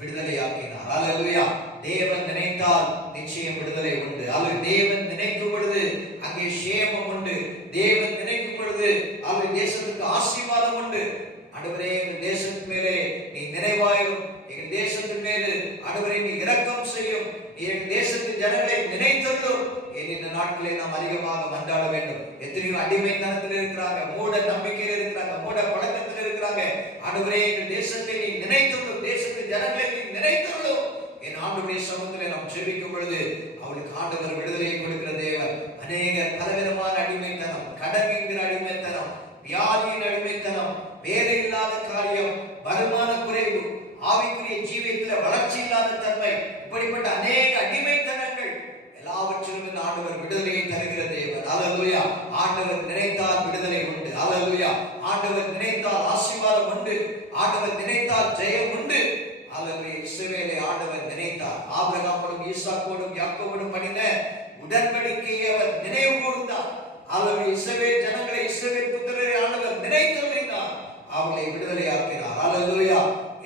விடுதலையாக்கினார். அல்லேலூயா. தேவன் நினைத்தால் நிச்சயம் விடுதலை உண்டு. அல்லது தேவன் நினைக்கும் பொழுது அங்கே சேமம் உண்டு. தேவன் நினைக்கும் பொழுது அவருடைய தேசத்துக்கு ஆசீர்வாதம் உண்டு. ஆண்டவரே, எங்கள் தேசத்தின் மேலே நீ நினைவாயும், எங்கள் தேசத்தின் மேலே ஆண்டவரே நீ இரக்கம் செய்யும், எங்கள் தேசத்தின் ஜனங்களை நினைத்தருளும். இந்த நாட்களே நாம் அதிகமாக மன்றாட வேண்டும். எத்தனையோ அடிமைத்தனத்தில் இருக்கிறாங்க, மூட நம்பிக்கையில் இருக்கிறாங்க, மூட பழக்கத்தில் இருக்கிறாங்க. ஆண்டவரே, எங்கள் தேசத்தை நீ நினைத்தருளும், தேசத்தின் ஜனங்களை நீ நினைத்தருளும். என் ஆண்டவருடைய சமூகத்திலே நாம் ஜெபிக்கும் பொழுது அவளுக்கு ஆண்டவர் விடுதலையை கொடுக்கிற தேவன். அநேகர் பலவிதமான அடிமைத்தனம், கடன் என்கிற அடிமைத்தனம், வியாதியின் அடிமைத்தனம், வேலை இல்லாத காரியம், வருமான குறைவு, ஆவிக்குரிய ஜீவியத்தில் வளர்ச்சி இல்லாத தன்மை, இப்படிப்பட்ட அநேக அடிமைத்தனங்கள் எல்லாவற்றிலும் இந்த ஆண்டவர் விடுதலையை தருகிற தேவன். அல்லேலூயா. ஆண்டவர் நினைத்தால் விடுதலை உண்டு. அல்லேலூயா. ஆண்டவர் நினைத்தால் ஆசீர்வாதம் உண்டு. ஆண்டவர் நினைத்தால் ஜெயம் உண்டு. அல்லேலூயா. இஸ்ரவேலை ஆண்டவர் நினைத்தார். ஆபிரகாமோடும் ஈசாக்கோடும் யாக்கோபோடும் பண்ணின உடன்படிக்கையை அவர் நினைவு கூர்ந்தார். அல்லேலூயா. இஸ்ரவேல் ஜனங்களை, இஸ்ரவேல் புத்திரரை ஆண்டவர் நினைத்தருளினார், அவர்களை விடுதலையாக்கினார். அல்லேலூயா.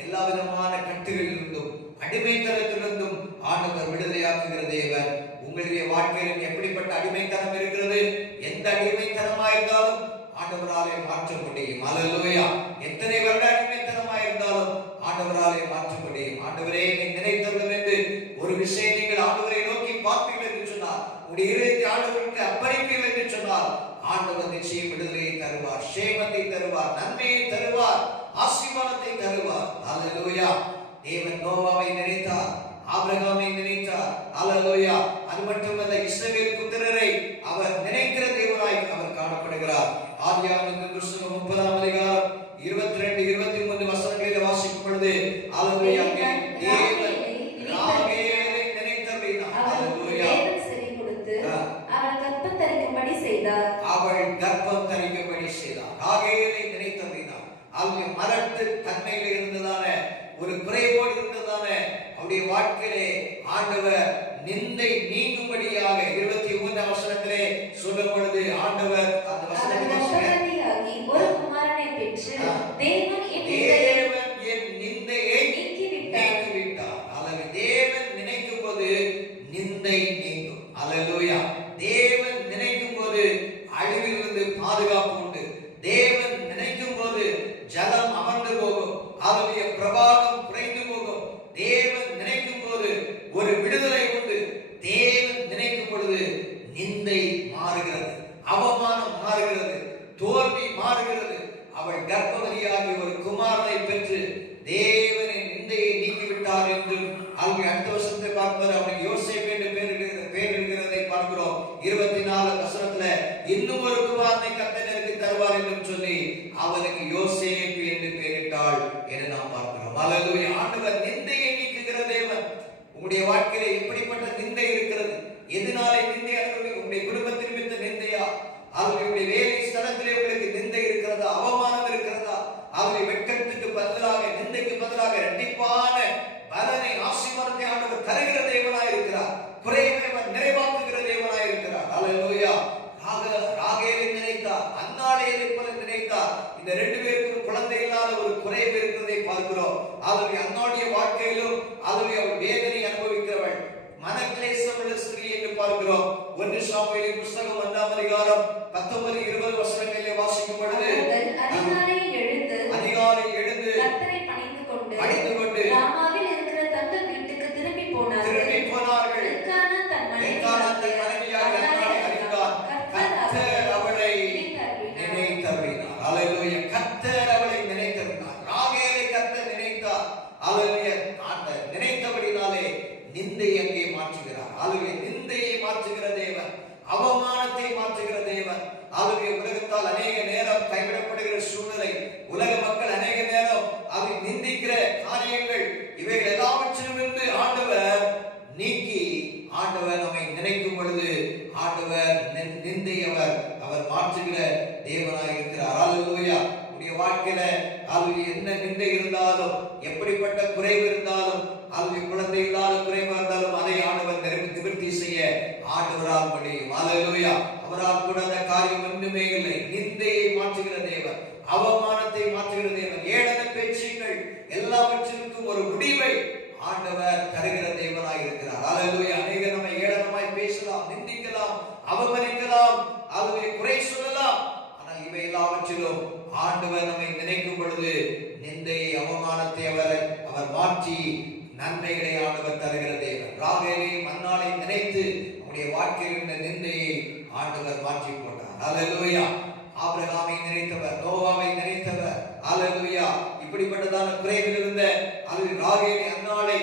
எல்லா விதமான கட்டுகளிலிருந்தும் அடிமைத்தனத்திலிருந்தும் ஆண்டவர் விடுதலையாக்குகிற தேவன். உங்களுடைய வாழ்க்கையில் எப்படிப்பட்ட அடிமைத்தனம் இருக்கிறது? எந்த அடிமைத்தனமா இருந்தாலும் ஆண்டவராலே மாற்ற முடியும். அல்லேலூயா. எத்தனை வருட அடிமைத்தனமா இருந்தாலும் ஆண்டவராலே மாற்ற முடியும். ஆண்டவரே, நீ நினைத்தருளும் என்று ஒரு விஷயம் நீங்கள் ஆண்டவரை நோக்கி பார்ப்பீர்கள் என்று சொன்னார், உங்களுடைய இதயத்தை ஆண்டவருக்கு அர்ப்பணிப்பீர்கள் என்று சொன்னால் ஆண்டவர் நிச்சயம் விடுதலையை தருவார், சேமத்தை தருவார், நன்மையை தருவார், ஆசீர்வாதத்தை தருவார். அல்லேலூயா. தேவன் நோவாவை நினைத்தார், ஆபிரகாமை நினைத்தார். அல்லேலூயா. அது மட்டுமல்ல, இஸ்ரவேல் புத்திரரை அவர் நினைக்கிற தேவனாய் அவர் காணப்படுகிறார். ஆதியாகமத்தின் புத்தகம் 30ஆம் அதிகாரம் 22 23 வசனங்களில் வாசிக்கும் பொழுது அல்லேலூயா, தேவன் ராகேலை நினைத்தருளினார். அல்லேலூயா. அவள் கர்ப்பம் தரிக்கும்படி செய்தார். ராகேலை நினைத்தருளினார். அவங்க மலட்டு தன்மையில இருந்ததான ஒரு குறைவோடு இருந்ததான அவருடைய வாழ்க்கையிலே ஆண்டவர் நிந்தை நீங்கும்படியாக 23ஆம் வசனத்திலே சொல்லும் பொழுது ஆண்டவர் அந்த வசனத்தை ஒரு குமாரனை பெற்று தேவன் என் நிந்தையை நீக்கிவிட்டார். அல்லது தேவன் நினைக்கும் போது நிந்தை நீங்கும். அல்லேலூயா. தேவன் நினைக்கும் போது அழிவிலிருந்து பாதுகாப்பு உண்டு. தேவன் நினைக்கும் போது ஜலம் அமர்ந்து போகும். அவருடைய பிரபாகம் குறைந்து போகும். தேவன் நினைக்கும் போது ஒரு விடுதலை உண்டு. தேவன் நினைக்கும் பொழுது நிந்தை மாறுகிறது, அவமானம் மாறுகிறது, தோல்வி மாறுகிறது. அவள் கர்ப்பவதியாகி ஒரு குமாரனை பெற்று தேவனின் நிந்தையை நீக்கிவிட்டார் என்றும் அவங்க அடுத்த வருஷத்தை பார்ப்பது அவனுக்கு யோசேப்பு என்று பேர் இருக்கிறதை பார்க்கிறோம். 24 வசனத்துல இன்னும் ஒரு குமாரனை கர்த்தருக்கு தருவார் என்றும் சொல்லி அவனுக்கு யோசேப்பு என்று பெயரிட்டாள் என்று நாம் பார்க்கிறோம். அல்லேலூயா. ஆண்டவர் நிந்தையை நீக்குகிற தேவன். உங்களுடைய வாழ்க்கையில எப்படிப்பட்ட நிந்தை இருக்கிறது? எதனாலே நிந்தை அனுபவிக்க? உங்களுடைய குடும்பத்தின் மீது நிந்தையா? அவர்களுடைய வேலை ஸ்தலத்திலே உங்களுக்கு நிந்தை இருக்கிறதா? அவமானம் இருக்கிறதா? அவருடைய வெட்கத்துக்கு பதிலாக, நிந்தைக்கு பதிலாக இரட்டிப்பான பலனை, ஆசீர்வாதத்தை ஆண்டவர் தருகிற தேவனாய் இருக்கிறார். குறைவை அவர் நிறைவாக்குகிற தேவனாய் இருக்கிறார். அல்லேலூயா. ராகேலை நினைத்தார், அன்னாளை போல நினைத்தார். இந்த 2 பேருக்கும் குழந்தை இல்லாத ஒரு குறைவு இருக்கிறதை பார்க்கிறோம். அவருடைய அன்னாளுடைய வாழ்க்கையிலும் அவருடைய வேதனை அனுபவிக்கிறவள், மனக்லேசம் உள்ள ஸ்திரீ என்று பார்க்கிறோம். 1 சாமுவேலின் புத்தகம் 1ஆம் அதிகாரம் 19 20 வசனங்களிலே வாசிக்கும் பொழுது அதிகாலை எழுந்து கர்த்தரை பணிந்து கொண்டு ராமாவில் இருக்கிற தங்கள் வீட்டுக்கு திரும்பி போனார்கள். எல்கானா தன் மனைவியாக அன்னாளை அறிந்தார். கர்த்தர் அவளை நினைத்தருளினார். அல்லேலூயா. கர்த்தர் அவளை நினைத்தருளினார். ராகேலை கர்த்தர் நினைத்தார். அல்லேலூயா. நினைத்தபடினாலே நிந்தை அங்கே மாற்றுகிறார். அல்லேலூயா. நிந்தையை மாற்றுகிற தேவன், அவமானத்தை மாற்றுகிற தேவன். அல்லேலூயா. உலகத்தால் அநேக நேரம் கைவிடப்படுகிற சூழ்நிலை, உலக மக்கள் அநேக நேரம் அதை நிந்திக்கிற காரியங்கள், இவைகள் எல்லாவற்றிலிருந்து ஆண்டவர் நீக்கி, ஆண்டவர் நம்மை நினைக்கும் பொழுது ஆண்டவர் நிந்தை அவர் மாற்றுகிற தேவனாய் இருக்கிறார். அல்லேலூயா. உடைய வாழ்க்கையில அல்லது என்ன நிந்தை இருந்தாலும், எப்படிப்பட்ட குறைவு இருந்தாலும், அல்லது குழந்தை இல்லாத குறைவா இருந்தாலும் அதை ஆண்டவர் நிவர்த்தி செய்ய ஆண்டவரால் முடியும். அல்லேலூயா. அவரால் கூட அந்த காரியம் ஒன்றுமே இல்லை. நிந்தையை மாற்றுகிற தேவன், அவமானத்தை மாற்றுகிற தேவன், ஏளன பேச்சுகள் எல்லாவற்றிற்கும் ஒரு முடிவை ஆண்டவர் தருகிற தேவனாய் இருக்கிறார். அல்லேலூயா. அநேகர் நம்மை ஏளனமாய் பேசலாம், நிந்திக்கலாம், அவமதிக்கலாம், அல்லது குறை சொல்லலாம். ஆனால் இவை எல்லாவற்றிலும் ஆண்டவர் நம்மை நினைக்கும் பொழுது நிந்தையை, அவமானத்தை அவர் மாற்றி நன்மைகளை ஆண்டவர் தருகிற தேவன். ராகேலை மன்னாளை நினைத்து அவருடைய வாழ்க்கையில் இருந்த நிந்தையை ஆண்டவர் மாற்றி போட்டார். அல்லேலூயா. ஆபிரகாமை நினைத்தவர், நோவாவை நினைத்தவர். அல்லேலூயா. இப்படிப்பட்டதான குறைவில் இருந்த ராகேலை அன்னாளை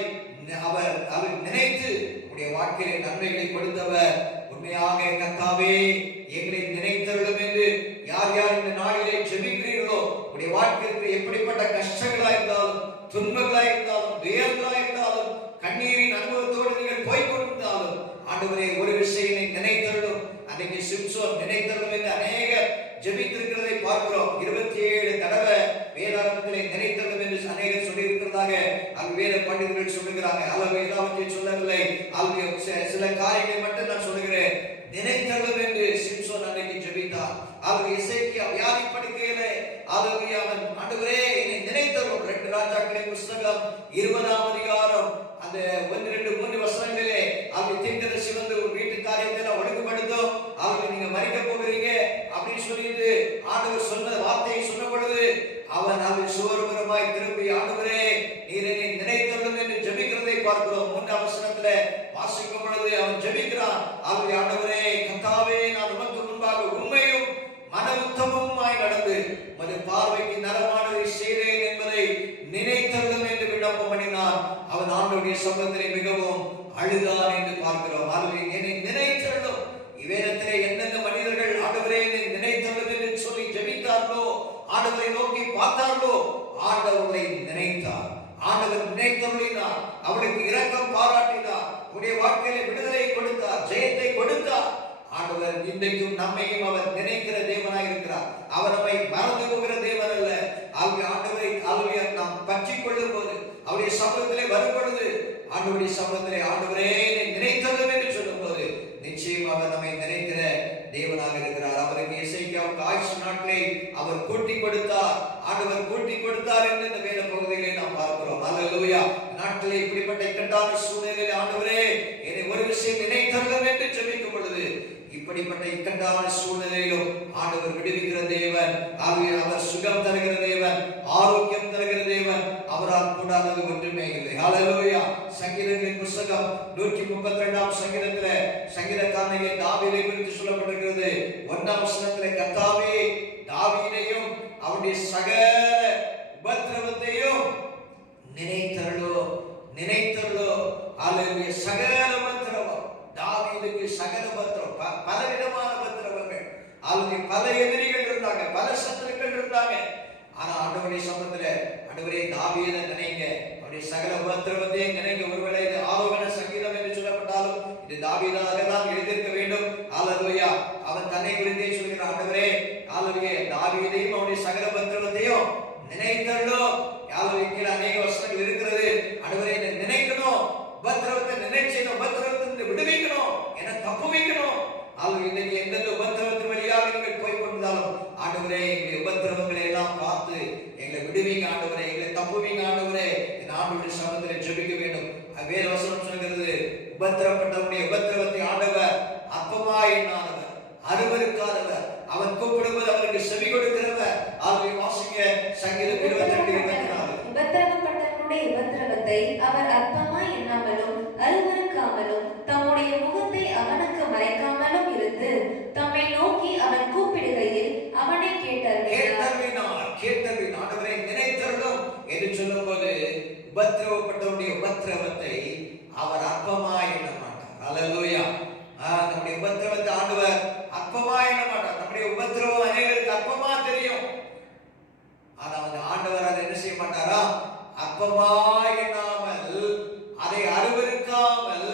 அவர் நினைத்து அவருடைய வாழ்க்கையிலே நன்மைகளை கொடுத்தவர். உண்மையாக கர்த்தாவே எங்களை நினைத்தருளும் என்று யார் யார் இந்த நாளிலே ஜெபிக்கிறீர்களோ, உடைய வாழ்க்கைக்கு எப்படிப்பட்ட கஷ்டங்களா இருந்தாலும், துன்பங்களா இருந்தாலும், வேதங்களா இருந்தாலும், கண்ணீரின் அனுபவத்தோடு நீங்கள் போய்கொண்டிருந்தாலும் ஆண்டவரே ஒரு விஷயத்தை நினைத்தருளும். அன்றைக்கு சிம்சோன் நினைத்தருளும் என்று அநேக ஜெபித்திருக்கிறதை பார்க்கிறோம். 27 தடவை வேதாகமத்திலே நினைத்தருளும் என்று அநேகர் சொல்லி இருக்கிறதாக அங்கு வேத பண்டிதர்கள் சொல்லுகிறாங்க. அளவு எல்லாவற்றையும் சொல்லவில்லை, சில காரியங்களை மட்டும் நான் சொல்லுகிறேன். நினைத்தருளும் என்று சிம்சோன் அன்றைக்கு ஜெபித்தார். அவர் எசேக்கியா வியாதி படுக்கையிலே அவன் ஆண்டவரே என்னை நினைத்தருளும். 2 ராஜாக்களின் புத்தகம் 20ஆம் அதிகாரம் அந்த 1 2 3 வசனங்களிலே அவர் தீர்க்கதரிசி வந்து ஒரு வீட்டு காரியத்தை ஒழுங்குபடுத்தும், அவர்கள் நீங்க மறிக்க போகிறீங்க அப்படின்னு சொல்லிட்டு ஆண்டவர் சொன்ன வார்த்தையை சொன்ன பொழுது அவன் சுவரபுரமாய் திரும்பி ஆண்டவரே நீர் என்னை நினைத்தருளும் என்று ஜெபிக்கிறதை பார்க்கிறோம். 3ஆம் வசனத்துல வாசிக்கும் பொழுது அவன் ஜெபிக்கிறான். ஆண்டவரே கர்த்தாவே நான் உமக்கு முன்பாக உண்மையும் மன உத்தமமாய் நடந்து உமது பார்வைக்கு நலமானதை செய்தேன் என்பதை நினைத்தருளும் என்று விண்ணப்பம் பண்ணினான். அவன் ஆண்டவருடைய சமூகத்திலே மிகவும் அழுதான் என்று பார்க்கிறோம். என்னை நினைத்தருளும். இவ்வேதத்திலே எந்தெந்த மனிதர்கள் ஆண்டவரே என்னை நினைத்தருளும் என்று சொல்லி ஜெபித்தார்களோ, ஆண்டவரை நோக்கி பார்த்தார்களோ, ஆண்டவரை நினைத்தார். ஆண்டவர் நினைத்தருளினார். அவளுக்கு இரக்கம் பாராட்டினார். உடைய வாழ்க்கையில விடுதலை கொடுத்தார், ஜெயத்தை கொடுத்தார். ஆண்டவர் இன்றைக்கும் நம்மையும் அவர் நினைக்கிற தேவனாய் இருக்கிறார். அவர் நம்மை மறந்து போகிற தேவன் அல்ல. ஆண்டவரை நாம் பற்றிக் கொள்ளும் போது, அவருடைய சமூகத்திலே வரும் பொழுது, ஆண்டவருடைய சமூகத்திலே ஆண்டவரே நினைத்ததும் என்று சொல்லும் போது நிச்சயம் அவர் நம்மை நினைக்கிற தேவனாக இருக்கிறார். அவருக்கு எசேக்கியாவுக்கு ஆயுசு நாட்களை அவர் கூட்டி கொடுத்தார். ஆண்டவர் கூட்டி கொடுத்தார் என்று இந்த வேத பகுதியிலே நாம் பார்க்கிறோம். அல்லேலூயா. நாட்களே இப்படிப்பட்ட இக்கட்டான சூழ்நிலையில் ஆண்டவரே என்னை ஒரு விஷயம் நினைத்தருளும் என்று ஜெபிக்கும் பொழுது, இப்படிப்பட்ட இக்கட்டான சூழ்நிலையிலும் ஆண்டவர் விடுவிக்கிற தேவன். அவர் சுகம் தருகிற தேவன், ஆரோக்கியம் தருகிற தேவன். அவரால் கூடாதது ஒன்றுமே இல்லை. ஹல்லேலூயா. சங்கீதங்களின் புத்தகம் 132ஆம் சங்கீதத்திலே சங்கீதக்காரனாகிய தாவீதை குறித்து சொல்லப்பட்டிருக்கிறது. 1ஆம் வசனத்திலே கர்த்தாவே தாவீதையும் அவருடைய சகல உபத்திரவத்தையும் நினைத்தருளோ நினைத்தருளோ. அல்லேலூயா. சகல உபத்திரவம் தாவீதுக்கு சகல உபத்திரவம், பலவிதமான உபத்திரவங்கள். அல்லது பல எதிரிகள் இருந்தாங்க, பல சத்துருக்கள் இருந்தாங்க. ஆனா ஆண்டவருடைய சமூகத்துல ஆண்டவரே தாவீதை நினைங்க, அவருடைய சகல உபத்திரவத்தையும் நினைங்க. ஒருவேளை இது ஆரோகண சங்கீதம் என்று சொல்லப்பட்டாலும் இது தாவீதாக தான் எழுதியிருக்க வேண்டும். அல்லேலூயா. அவன் தன்னை குறித்தே சொல்கிறான். ஆண்டவரே அல்லேலூயா, தாவீதையும் அவருடைய சகல உபத்திரவத்தையும் நினைத்தருளோ. யாழ்விக்கிற அநேக வசனங்கள் இருக்கிறது. ஆண்டவரே நினைக்கணும், உபத்திரவத்தை நினைச்சணும், உபத்திரவத்தை விடுவிக்கணும், என தப்பு வைக்கணும். இன்னைக்கு எந்தெந்த உபத்திரவத்தின் வழியாக நீங்கள் போய் கொண்டாலும் ஆண்டவரே எங்களுடைய உபத்திரவங்களை எல்லாம் பார்த்து எங்களை விடுவீங்க ஆண்டவரே, எங்களை தப்புவீங்க ஆண்டவரே. இந்த ஆண்டவருடைய சமூகத்திலே ஜெபிக்க வேண்டும். வேத வசனம் சொல்கிறது, உபத்திரப்பட்டவருடைய உபத்திரவத்தை ஆண்டவர் அற்பமாய் எண்ணாதவர், அருவருக்காதவர், அவன் கூப்பிடும்போது அவருக்கு செவி கொடுக்கிறவர். ஆகவே வாசிங்க சங்கீதம் 22:24. உபத்திரவப்பட்டவனுடைய உபத்திரவத்தை அவர் அற்பமாய் எண்ணாமலும் அருவருக்காமலும் தம்முடைய முகத்தை அவனுக்கு மறைக்காமலும் இருந்து தம்மை நோக்கி அவன் கூப்பிடுகையில் அவனை கேட்டருளினார். ஆண்டவரை நினைத்தருளும் என்று சொல்லும் போது உபத்திரவப்பட்டவருடைய உபத்திரவத்தை அவர் அற்பமாய் எண்ண மாட்டார். அல்லேலூயா. நம்முடைய உபத்திரவத்தை ஆண்டவர் அற்பமாய் எண்ண மாட்டார். நம்முடைய உபத்திரவம் அநேகருக்கு அற்பமா தெரியும். ஆனா ஆண்டவர் அதை என்ன செய்ய மாட்டாரா? அற்பமாய் எண்ணாமல், அதை அருவருக்காமல்,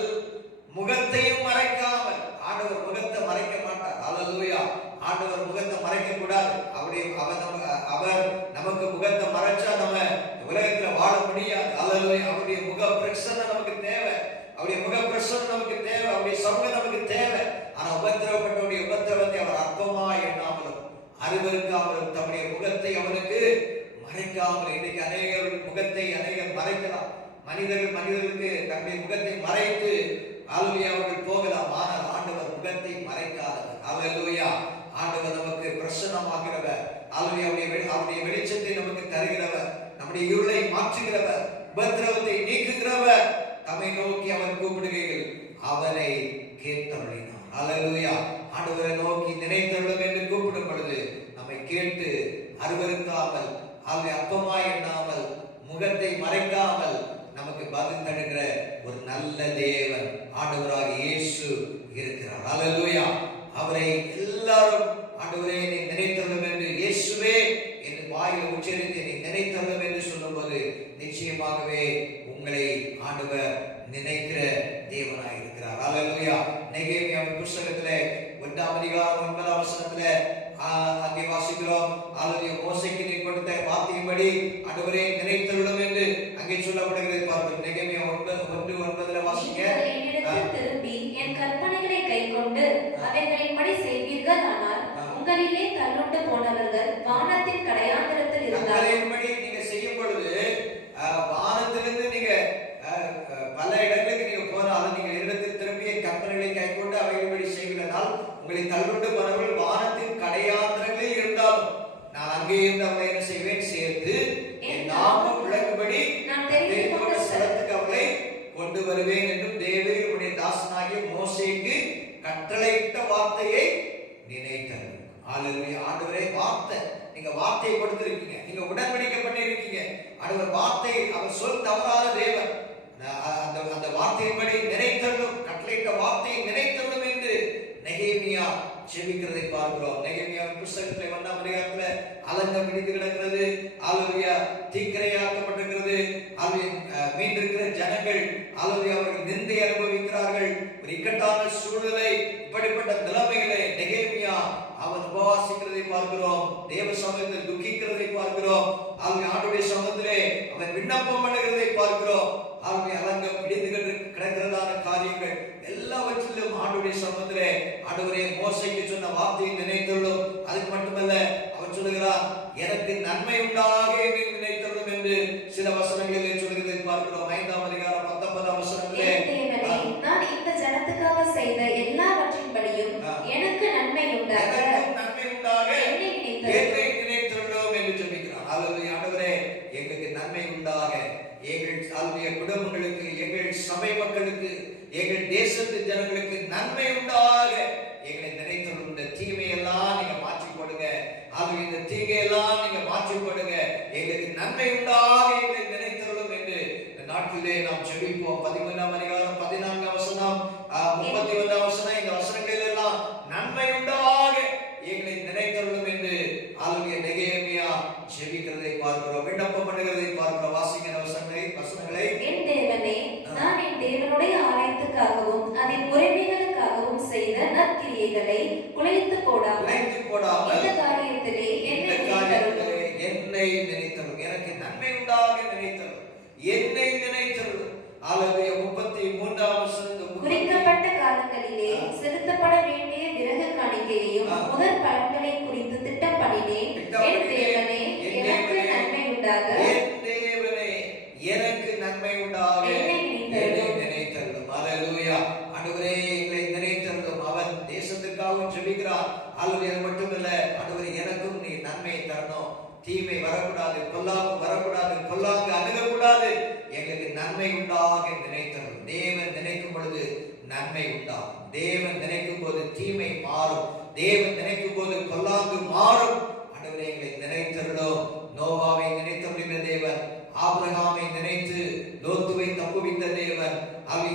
முகத்தையும் மறைக்காமல். ஆண்டவர் முகத்தை மறைக்க மாட்டார். அல்லேலூயா. ஆண்டவர் முகத்தை மறைக்க கூடாது. அவர் நமக்கு முகத்தை மறைச்சா நம்ம உலகத்துல வாழ முடியாது. அல்லேலூயா. அவருடைய முக பிரசன்னம் நமக்கு தேவை. அவருடைய முக பிரசன்னம் நமக்கு தேவை. அவருடைய சமூகம் நமக்கு தேவை. ஆனா உபத்திரவப்பட்டவருடைய உபத்திரவத்தை அவர் அற்பமாய் எண்ணாமலும் அருவருக்காமலும் தம்முடைய முகத்தை அவனுக்கு மறைக்காமல். இன்னைக்கு அநேகர்கள் முகத்தை அநேகர் மறைக்கலாம். மனிதர்களுக்கு தம்முடைய முகத்தை மறைத்து அவர்கள் போகலாம். ஆனால் ஆண்டவர் முகத்தை மறைக்காதவர். அல்லேலூயா. ஆண்டவர் நமக்கு பிரசன்னமாகிறவர். அவருடைய வெளிச்சத்தை நமக்கு தருகிறவர், நம்முடைய இருளை மாற்றுகிறவர், உபத்திரவத்தை நீக்குகிறவர். தம்மை நோக்கி அவர் கூப்பிடுகையில் அவரை கேட்டருளினார். அல்லேலூயா. ஆண்டவரை நோக்கி நினைத்தருளும் என்று கூப்பிடும் பொழுது நம்மை கேட்டு அருவருக்காமல், அற்பமாய் எண்ணாமல், முகத்தை மறைக்காமல் நமக்கு பதில் தருகிற ஒரு நல்ல தேவன் ஆண்டவராக இயேசு இருக்கிறார். அல்லேலூயா. அவரை எல்லாரும் ஆண்டவரே நீ நினைத்தருளும் என்று, இயேசுவே என்று வாயில் உச்சரித்து நீ நினைத்தருளும் என்று சொல்லும்போது நிச்சயமாகவே உங்களை ஆண்டவர் நினைக்கிற தேவனாக இருக்கிறார். அல்லேலூயா. நெகேமியாவின் புத்தகத்திலே 1ஆம் அதிகாரம் 9ஆம் வசனத்திலே அங்கே வாசிக்கிறோம். அல்லேலூயா. மோசேக்கு நீ கொடுத்த வார்த்தையின்படி ஆண்டவரே நினைத்தருளும் என்று அங்கே சொல்லப்படுகிறது. பார்ப்போம். நெகேமியா 1:9 வாசிங்க. திரும்பி என் கற்பனைகளை கைக்கொண்டு அவைகளின்படி செய்வீர்கள், ஆனால் உங்களிலே தள்ளுண்டு போனவர்கள் வானத்தின் கடையாந்திரத்தில் இருந்தார்கள். நீங்க செய்யும் பொழுது வானத்திலிருந்து நீங்க பல இடங்களுக்கு நீங்க போனாலும் நீங்க இடத்தில் திரும்பி என் கற்பனைகளை கைக்கொண்டு அவைகளின்படி செய்வீர்கள், உங்களை தள்ளுண்டு போனவர்கள் வானத்தின் கடையாந்திரங்களில் இருந்தாலும் நான் அங்கே இருந்து அவளை என்ன செய்வேன்? சேர்த்து என் நாமம் விளங்கும்படி ஸ்தலத்துக்கு அவளை கொண்டு வருவேன் என்றும் தேவனுடைய தாசனாகிய மோசேக்கு கட்டளையிட்ட வார்த்தையை நினைத்தருளும். ஆண்டவரே வார்த்தை, நீங்க வார்த்தையை கொடுத்திருக்கீங்க, நீங்க உடன்படிக்கை பண்ணி இருக்கீங்க. ஆனா ஆண்டவர் வார்த்தை அவர் சொல் தவறாத தேவன். அந்த வார்த்தையின்படி நினைத்தருளும், கட்டளையிட்ட வார்த்தையை நினைத்தருளும் என்று நெகேமியா ஜெபிக்கிறதை பார்க்கிறோம். நெகேமியாவின் புஸ்தகத்திலே 1ஆம் அதிகாரத்துல அலங்கம் இடிந்து கிடக்கிறது, அல்லேலூயா, தீக்கிரையாக்கப்பட்டிருக்கிறது, மீண்டிருக்கிற ஜனங்கள் அல்லேலூயா அவர்கள் நிந்தை அனுபவிக்கிறார்கள். ஒரு இக்கட்டான சூழ்நிலை, இப்படிப்பட்ட நிலைமைகளை நெகேமியா அவன் உபவாசிக்கிறதை பார்க்கிறோம், தேவ சமூகத்தில் துக்கிக்கிறதை பார்க்கிறோம், ஆண்டுடைய சமூகத்திலே அவன் விண்ணப்பம் பண்ணுகிறதை பார்க்கிறோம். அலங்கம் இடிந்து கிடக்கிறதான காரியங்கள் எல்லாவற்றிலும் ஆண்டுடைய சமூகத்திலே ஆண்டவரே மோசேக்கு சொன்ன வார்த்தையை நினைத்துள்ளோம். அதுக்கு மட்டுமல்ல, அவன் சொல்லுகிறான், எனக்கு நன்மை உண்டாக நினைத்துள்ளோம் என்று சில வசனங்களிலே சொல்கிறதை பார்க்கிறோம். 5ஆம் அதிகாரம் 19ஆம் வசனத்திலே, நான் இந்த ஜனத்துக்காக செய்த எல்லாவற்றின்படியும் எனக்கு நன்மை உண்டாக என்னை நினைத்துள்ளோம் என்று சொல்கிறான். ஆண்டவரே, எங்களுக்கு நன்மை உண்டாக, எங்கள் குடும்பங்களுக்கு, எங்கள் சபை மக்களுக்கு, எங்கள் தேசத்து ஜனங்களுக்கு நன்மை உண்டாக எங்களை நினைத்துள்ள இந்த தீமையெல்லாம் நீங்க மாற்றி போடுங்க. இந்த தீமையெல்லாம் நீங்க மாற்றி போடுங்க, எங்களுக்கு நன்மை உண்டாக எங்களை நினைத்துள்ளோம் என்று இந்த நாட்களிலே நாம் ஜெபிப்போம். 11ஆம் அதிகாரம் 14ஆம் வசனம், 31ஆம் வசனம், இந்த வசனங்களில் எல்லாம் நன்மை உண்டாக எங்களை நினைத்துள்ளோம் என்று நெகேமியா ஜெபிக்கிறதை பார்க்கிறோம், விண்ணப்பம் பண்ணுகிறதை பார்க்கிறோம். வாசிக்கிற வசனங்களை, என் தேவனே, நான் என் தேவனுடைய ஆலயத்துக்காகவும் அதன் உரிமைகளுக்காகவும் செய்த நற்கிரியைகளை குலைத்து போடாமல் இந்த காரியத்திலே என்னை நினைத்தருளும், எனக்கு நன்மை உண்டாக நினைத்தருளும், என்னை நினைத்தருளும். 33ஆம் வசனம், குறிக்கப்பட்ட காலங்களிலே செலுத்தப்பட வேண்டிய விரக காணிக்கையையும் முதற் பலன்களை குறித்து திட்டம் பண்ணினேன். என் தேவனே, எனக்கு நன்மை உண்டாக, என் தேவனே, எனக்கு நன்மை உண்டாக என்னை நினைத்தருளும். அல்லேலூயா. ஆண்டவரே, எங்களை நினைத்தருளும். அவன் தேசத்துக்காகவும் ஜெபிக்கிறான். அல்லேலூயா. மட்டுமல்ல, ஆண்டவரே, எனக்கும் நீ நன்மை தரணும், தீமை வரக்கூடாது, பொல்லாப்பு வரக்கூடாது, பொல்லாங்கு அணுகக்கூடாது, எங்களுக்கு நன்மை உண்டாக நினைத்தருளும். தேவன் நினைக்கும் பொழுது நன்மை உண்டாகும். தேவன் நினைக்கும் போது தீமை மாறும். தேவன் நினைக்கும் போது பொல்லாங்கு மாறும். ஆண்டவரே, எங்களை நினைத்தருளும். நோவாவை நினைத்தருளின தேவன், ஆபிரகாமை நினைத்து லோத்துவை தப்புவித்த தேவன்,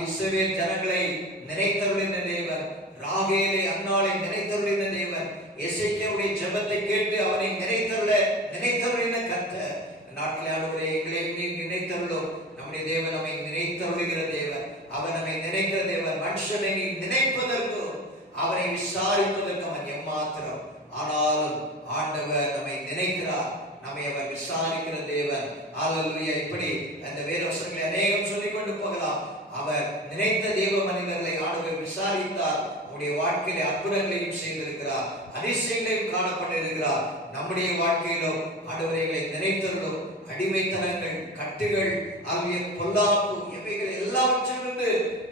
இஸ்ரவேல் ஜனங்களை நினைத்தருளின தேவன், ராகேலை அன்னாளை நினைத்தருளின தேவன், எசேக்கியாவுடைய ஜெபத்தை கேட்டு அவனை நினைத்தருளின கர்த்தர். நாட்களே ஆண்டவரே, எங்களை நினைத்தருளும். நம்முடைய தேவன் நம்மை நினைத்தருளுகிற தேவன், அவர் நம்மை நினைக்கிற தேவன். மனுஷனை நினைப்பதற்கும் அவரை விசாரிப்பதற்கும் அவன் எம்மாத்திரம். ஆனாலும் ஆண்டவர் நம்மை நினைக்கிறார், நம்மை அவர் விசாரிக்கிற தேவன். அல்லேலூயா. இப்படி அந்த வேத வசனங்களை அநேகம் சொல்லிக் கொண்டு போகலாம். அவர் நினைத்த தேவ மனிதர்களை ஆண்டவர் விசாரித்தார். நம்முடைய வாழ்க்கையில அற்புதங்களையும் செய்திருக்கிறார், அதிசயங்களையும் காணப்பட்டிருக்கிறார். நம்முடைய வாழ்க்கையிலும் ஆண்டவரை நினைத்தருளும். அடிமைத்தனங்கள், கட்டுகள், ஆகிய பொல்லாப்பு, இவைகள் எல்லாவற்றிலிருந்து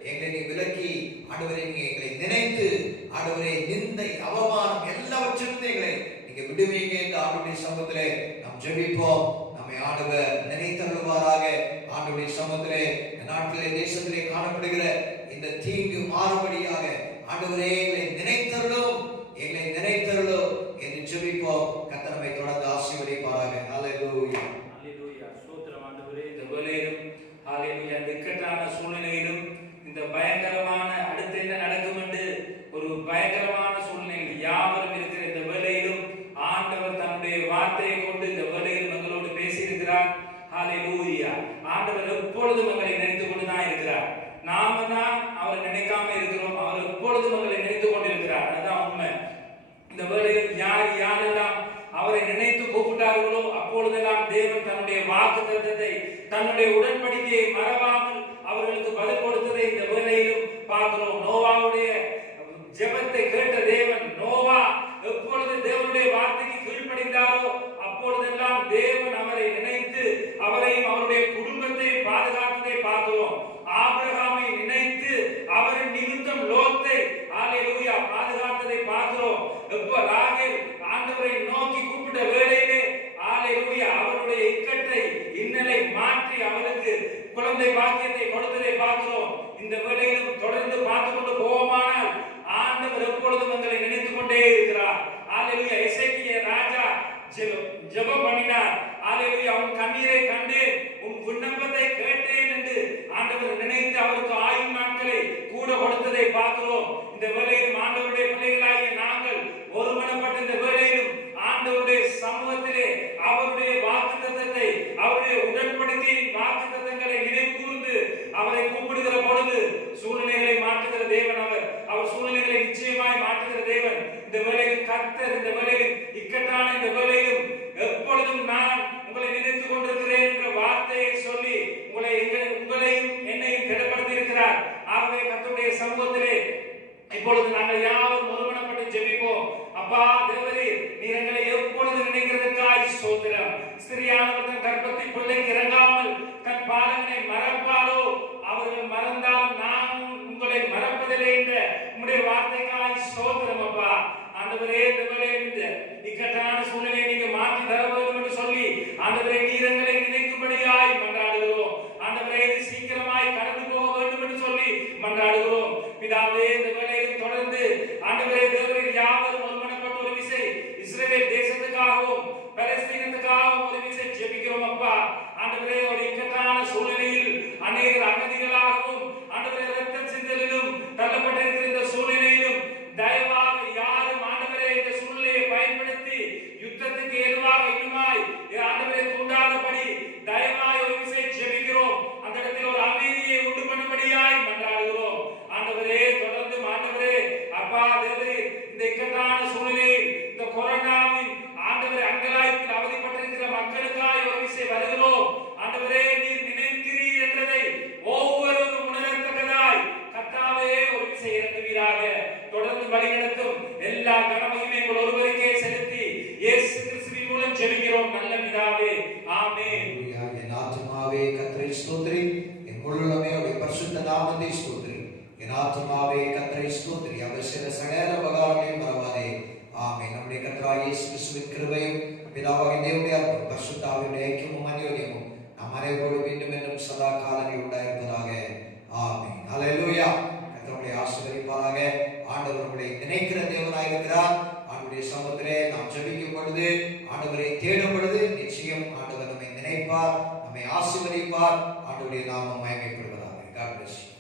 எங்களை விலக்கி ஆண்டவரை எங்களை நினைத்து, ஆண்டவரை நிந்தை, அவமானம் எல்லாவற்றிலிருந்து எங்களை நீங்க விடுவீங்க என்று ஆண்டவருடைய சமூகத்திலே நாம் ஜெபிப்போம். நம்மை ஆண்டவர் நினைத்தருளுவாராக. ஆண்டவருடைய சமூகத்திலே நாட்டிலே, தேசத்திலே காணப்படுகிற இந்த தீங்கு மாறுபடியாக ஆண்டவரே எங்களை நினைத்தருளும், எங்களை நினைத்தருளும் என்று ஜெபிப்போம். கர்த்தர் நம்மை தொடர்ந்து ஆசீர்வதிப்பாராக. அல்லேலூயா. அல்லேலூயா. ஸ்தோத்திரம் ஆண்டவரே. இந்த வேளையிலும் அல்லேலூயா, இக்கட்டான சூழ்நிலையிலும், இந்த பயங்கரமான அடுத்து என்ன நடக்கும் என்று ஒரு பயங்கரமான சூழ்நிலையில் யாவரும் இருக்கிற இந்த வேளையிலும் ஆண்டவர் தன்னுடைய வார்த்தையை கொண்டு இந்த வேளையிலும் எங்களோடு பேசியிருக்கிறார். அல்லேலூயா. ஆண்டவர் எப்பொழுதும் எங்களை நினைத்துக் கொண்டுதான் இருக்கிறார். நாம தான் அவர் நினைக்காம இருக்கிறோம், அவர் எப்பொழுதும் எங்களை நினைத்துக் கொண்டிருக்கிறார். அதுதான் உண்மை. இந்த வேளையில் யாரெல்லாம் அவரை நினைத்து கூப்பிட்டார்களோ அப்பொழுதெல்லாம் தேவன் தன்னுடைய வாக்குத்தத்தத்தை, தன்னுடைய உடன்படிக்கையை மறவாமல் அவர்களுக்கு பதில் கொடுத்ததை இந்த வேளையிலும் பார்க்கிறோம். நோவாவுடைய ஜெபத்தை கேட்ட தேவன், நோவா எப்பொழுது தேவனுடைய வார்த்தைக்கு கீழ்ப்படிந்தாரோ அப்பொழுதெல்லாம் தேவன் அவரை நினைத்து அவரையும் அவருடைய குடும்பத்தையும் பாதுகாத்ததை பார்க்கிறோம். ஆபிரகாமை நினைத்து அவரின் நிமித்தம் லோத்தை அல்லேலூயா பாதுகாத்ததை பார்க்கிறோம். எப்ப ராகேல் ஆண்டவரை நோக்கி கூப்பிட்ட வேளையிலே அல்லேலூயா அவருடைய இக்கட்டை, இன்னலை மாற்றி அவருக்கு குழந்தை பாக்கியத்தை கொடுத்ததை பார்க்கிறோம். இந்த வேளையிலும் தொடர்ந்து பார்த்து கொண்டு போவோமானால் ஆண்டவர் எப்பொழுதும் எங்களை நினைத்துக் கொண்டே இருக்கிறார். அல்லேலூயா. எசேக்கியா ராஜா ஜெபம் பண்ணினார். அல்லேலூயா. அவன் கண்ணீரை கண்டு அநேகர் அகதிகளாகவும் ஆண்டவரே இரத்த சிந்தலிலும் தள்ளப்பட்டிருக்கிற இந்த சூழ்நிலையிலும் தயவாக யாரும் ஆண்டவரே இந்த சூழ்நிலையை பயன்படுத்தி யுத்தத்துக்கு ஏதுவாக இன்னுமாய் ஆண்டவரே தூண்டாதபடி தயவாய் ஒரு விஷயம் ஜெபிக்கிறோம். அந்த இடத்தில் ஒரு அமைதியை உண்டு பண்ணும்படியாய் மன்றாடுகிறோம். ஆண்டவரே தொடர்ந்து ஆண்டவரே அப்பா தேவரே இந்த இக்கட்டான சூழ்நிலையில் இந்த கொரோனாவின் ஆண்டவரே அங்கலாய்ப்பில் அவதிப்பட்டிருக்கிற மக்களுக்காய் ஒரு விஷயம் வருகிறோம். ஆண்டவரே நீர் நினைக்கிறீர் என்றதை ஒவ்வொருவரும் உணரத்தக்கதாய் கர்த்தாவே ஒரு விஷயம் இறங்குவீராக. தொடர்ந்து வழிநடத்தும் எல்லா கடமையும் எங்கள் ஒருவருக்கே செலுத்தி இயேசு கிறிஸ்துவின் மூலம் ஜெபிக்கிறோம் நல்ல பிதாவே, ஆமென். என் ஆத்துமாவே கர்த்தரை ஸ்தோத்திரி, என் முழுமே அவருடைய பரிசுத்த நாமத்தை ஸ்தோத்திரி. என் ஆத்துமாவே கர்த்தரை ஸ்தோத்திரி, அவர் செய்த சகல உபகாரங்களையும் மறவாதே. ஆமென். நம்முடைய கர்த்தராகிய இயேசு கிறிஸ்துவின் கிருபையும் பிதாவாகிய தேவனுடைய அன்பும் பரிசுத்த ஆவியுடைய ஐக்கியமும் அந்யோன்யமும் நம் அனைவரோடு மீண்டும் என்றும் சதா காலங்களில் உண்டாயிருப்பதாக. ஆமென். ஹல்லேலூயா. கர்த்தருடைய ஆசீர்வதிப்பாராக. ஆண்டவர் நம்மளை நினைக்கிற தேவனாய் இருக்கிறார். ஆண்டவருடைய சமூகத்திலே நாம் ஜெபிக்கும் பொழுது, ஆண்டவரை தேடும் பொழுது நிச்சயம் ஆண்டவர் நம்மை நினைப்பார், நம்மை ஆசீர்வதிப்பார். ஆண்டவருடைய நாமம் மகிமைப்படுவதாக. God bless you.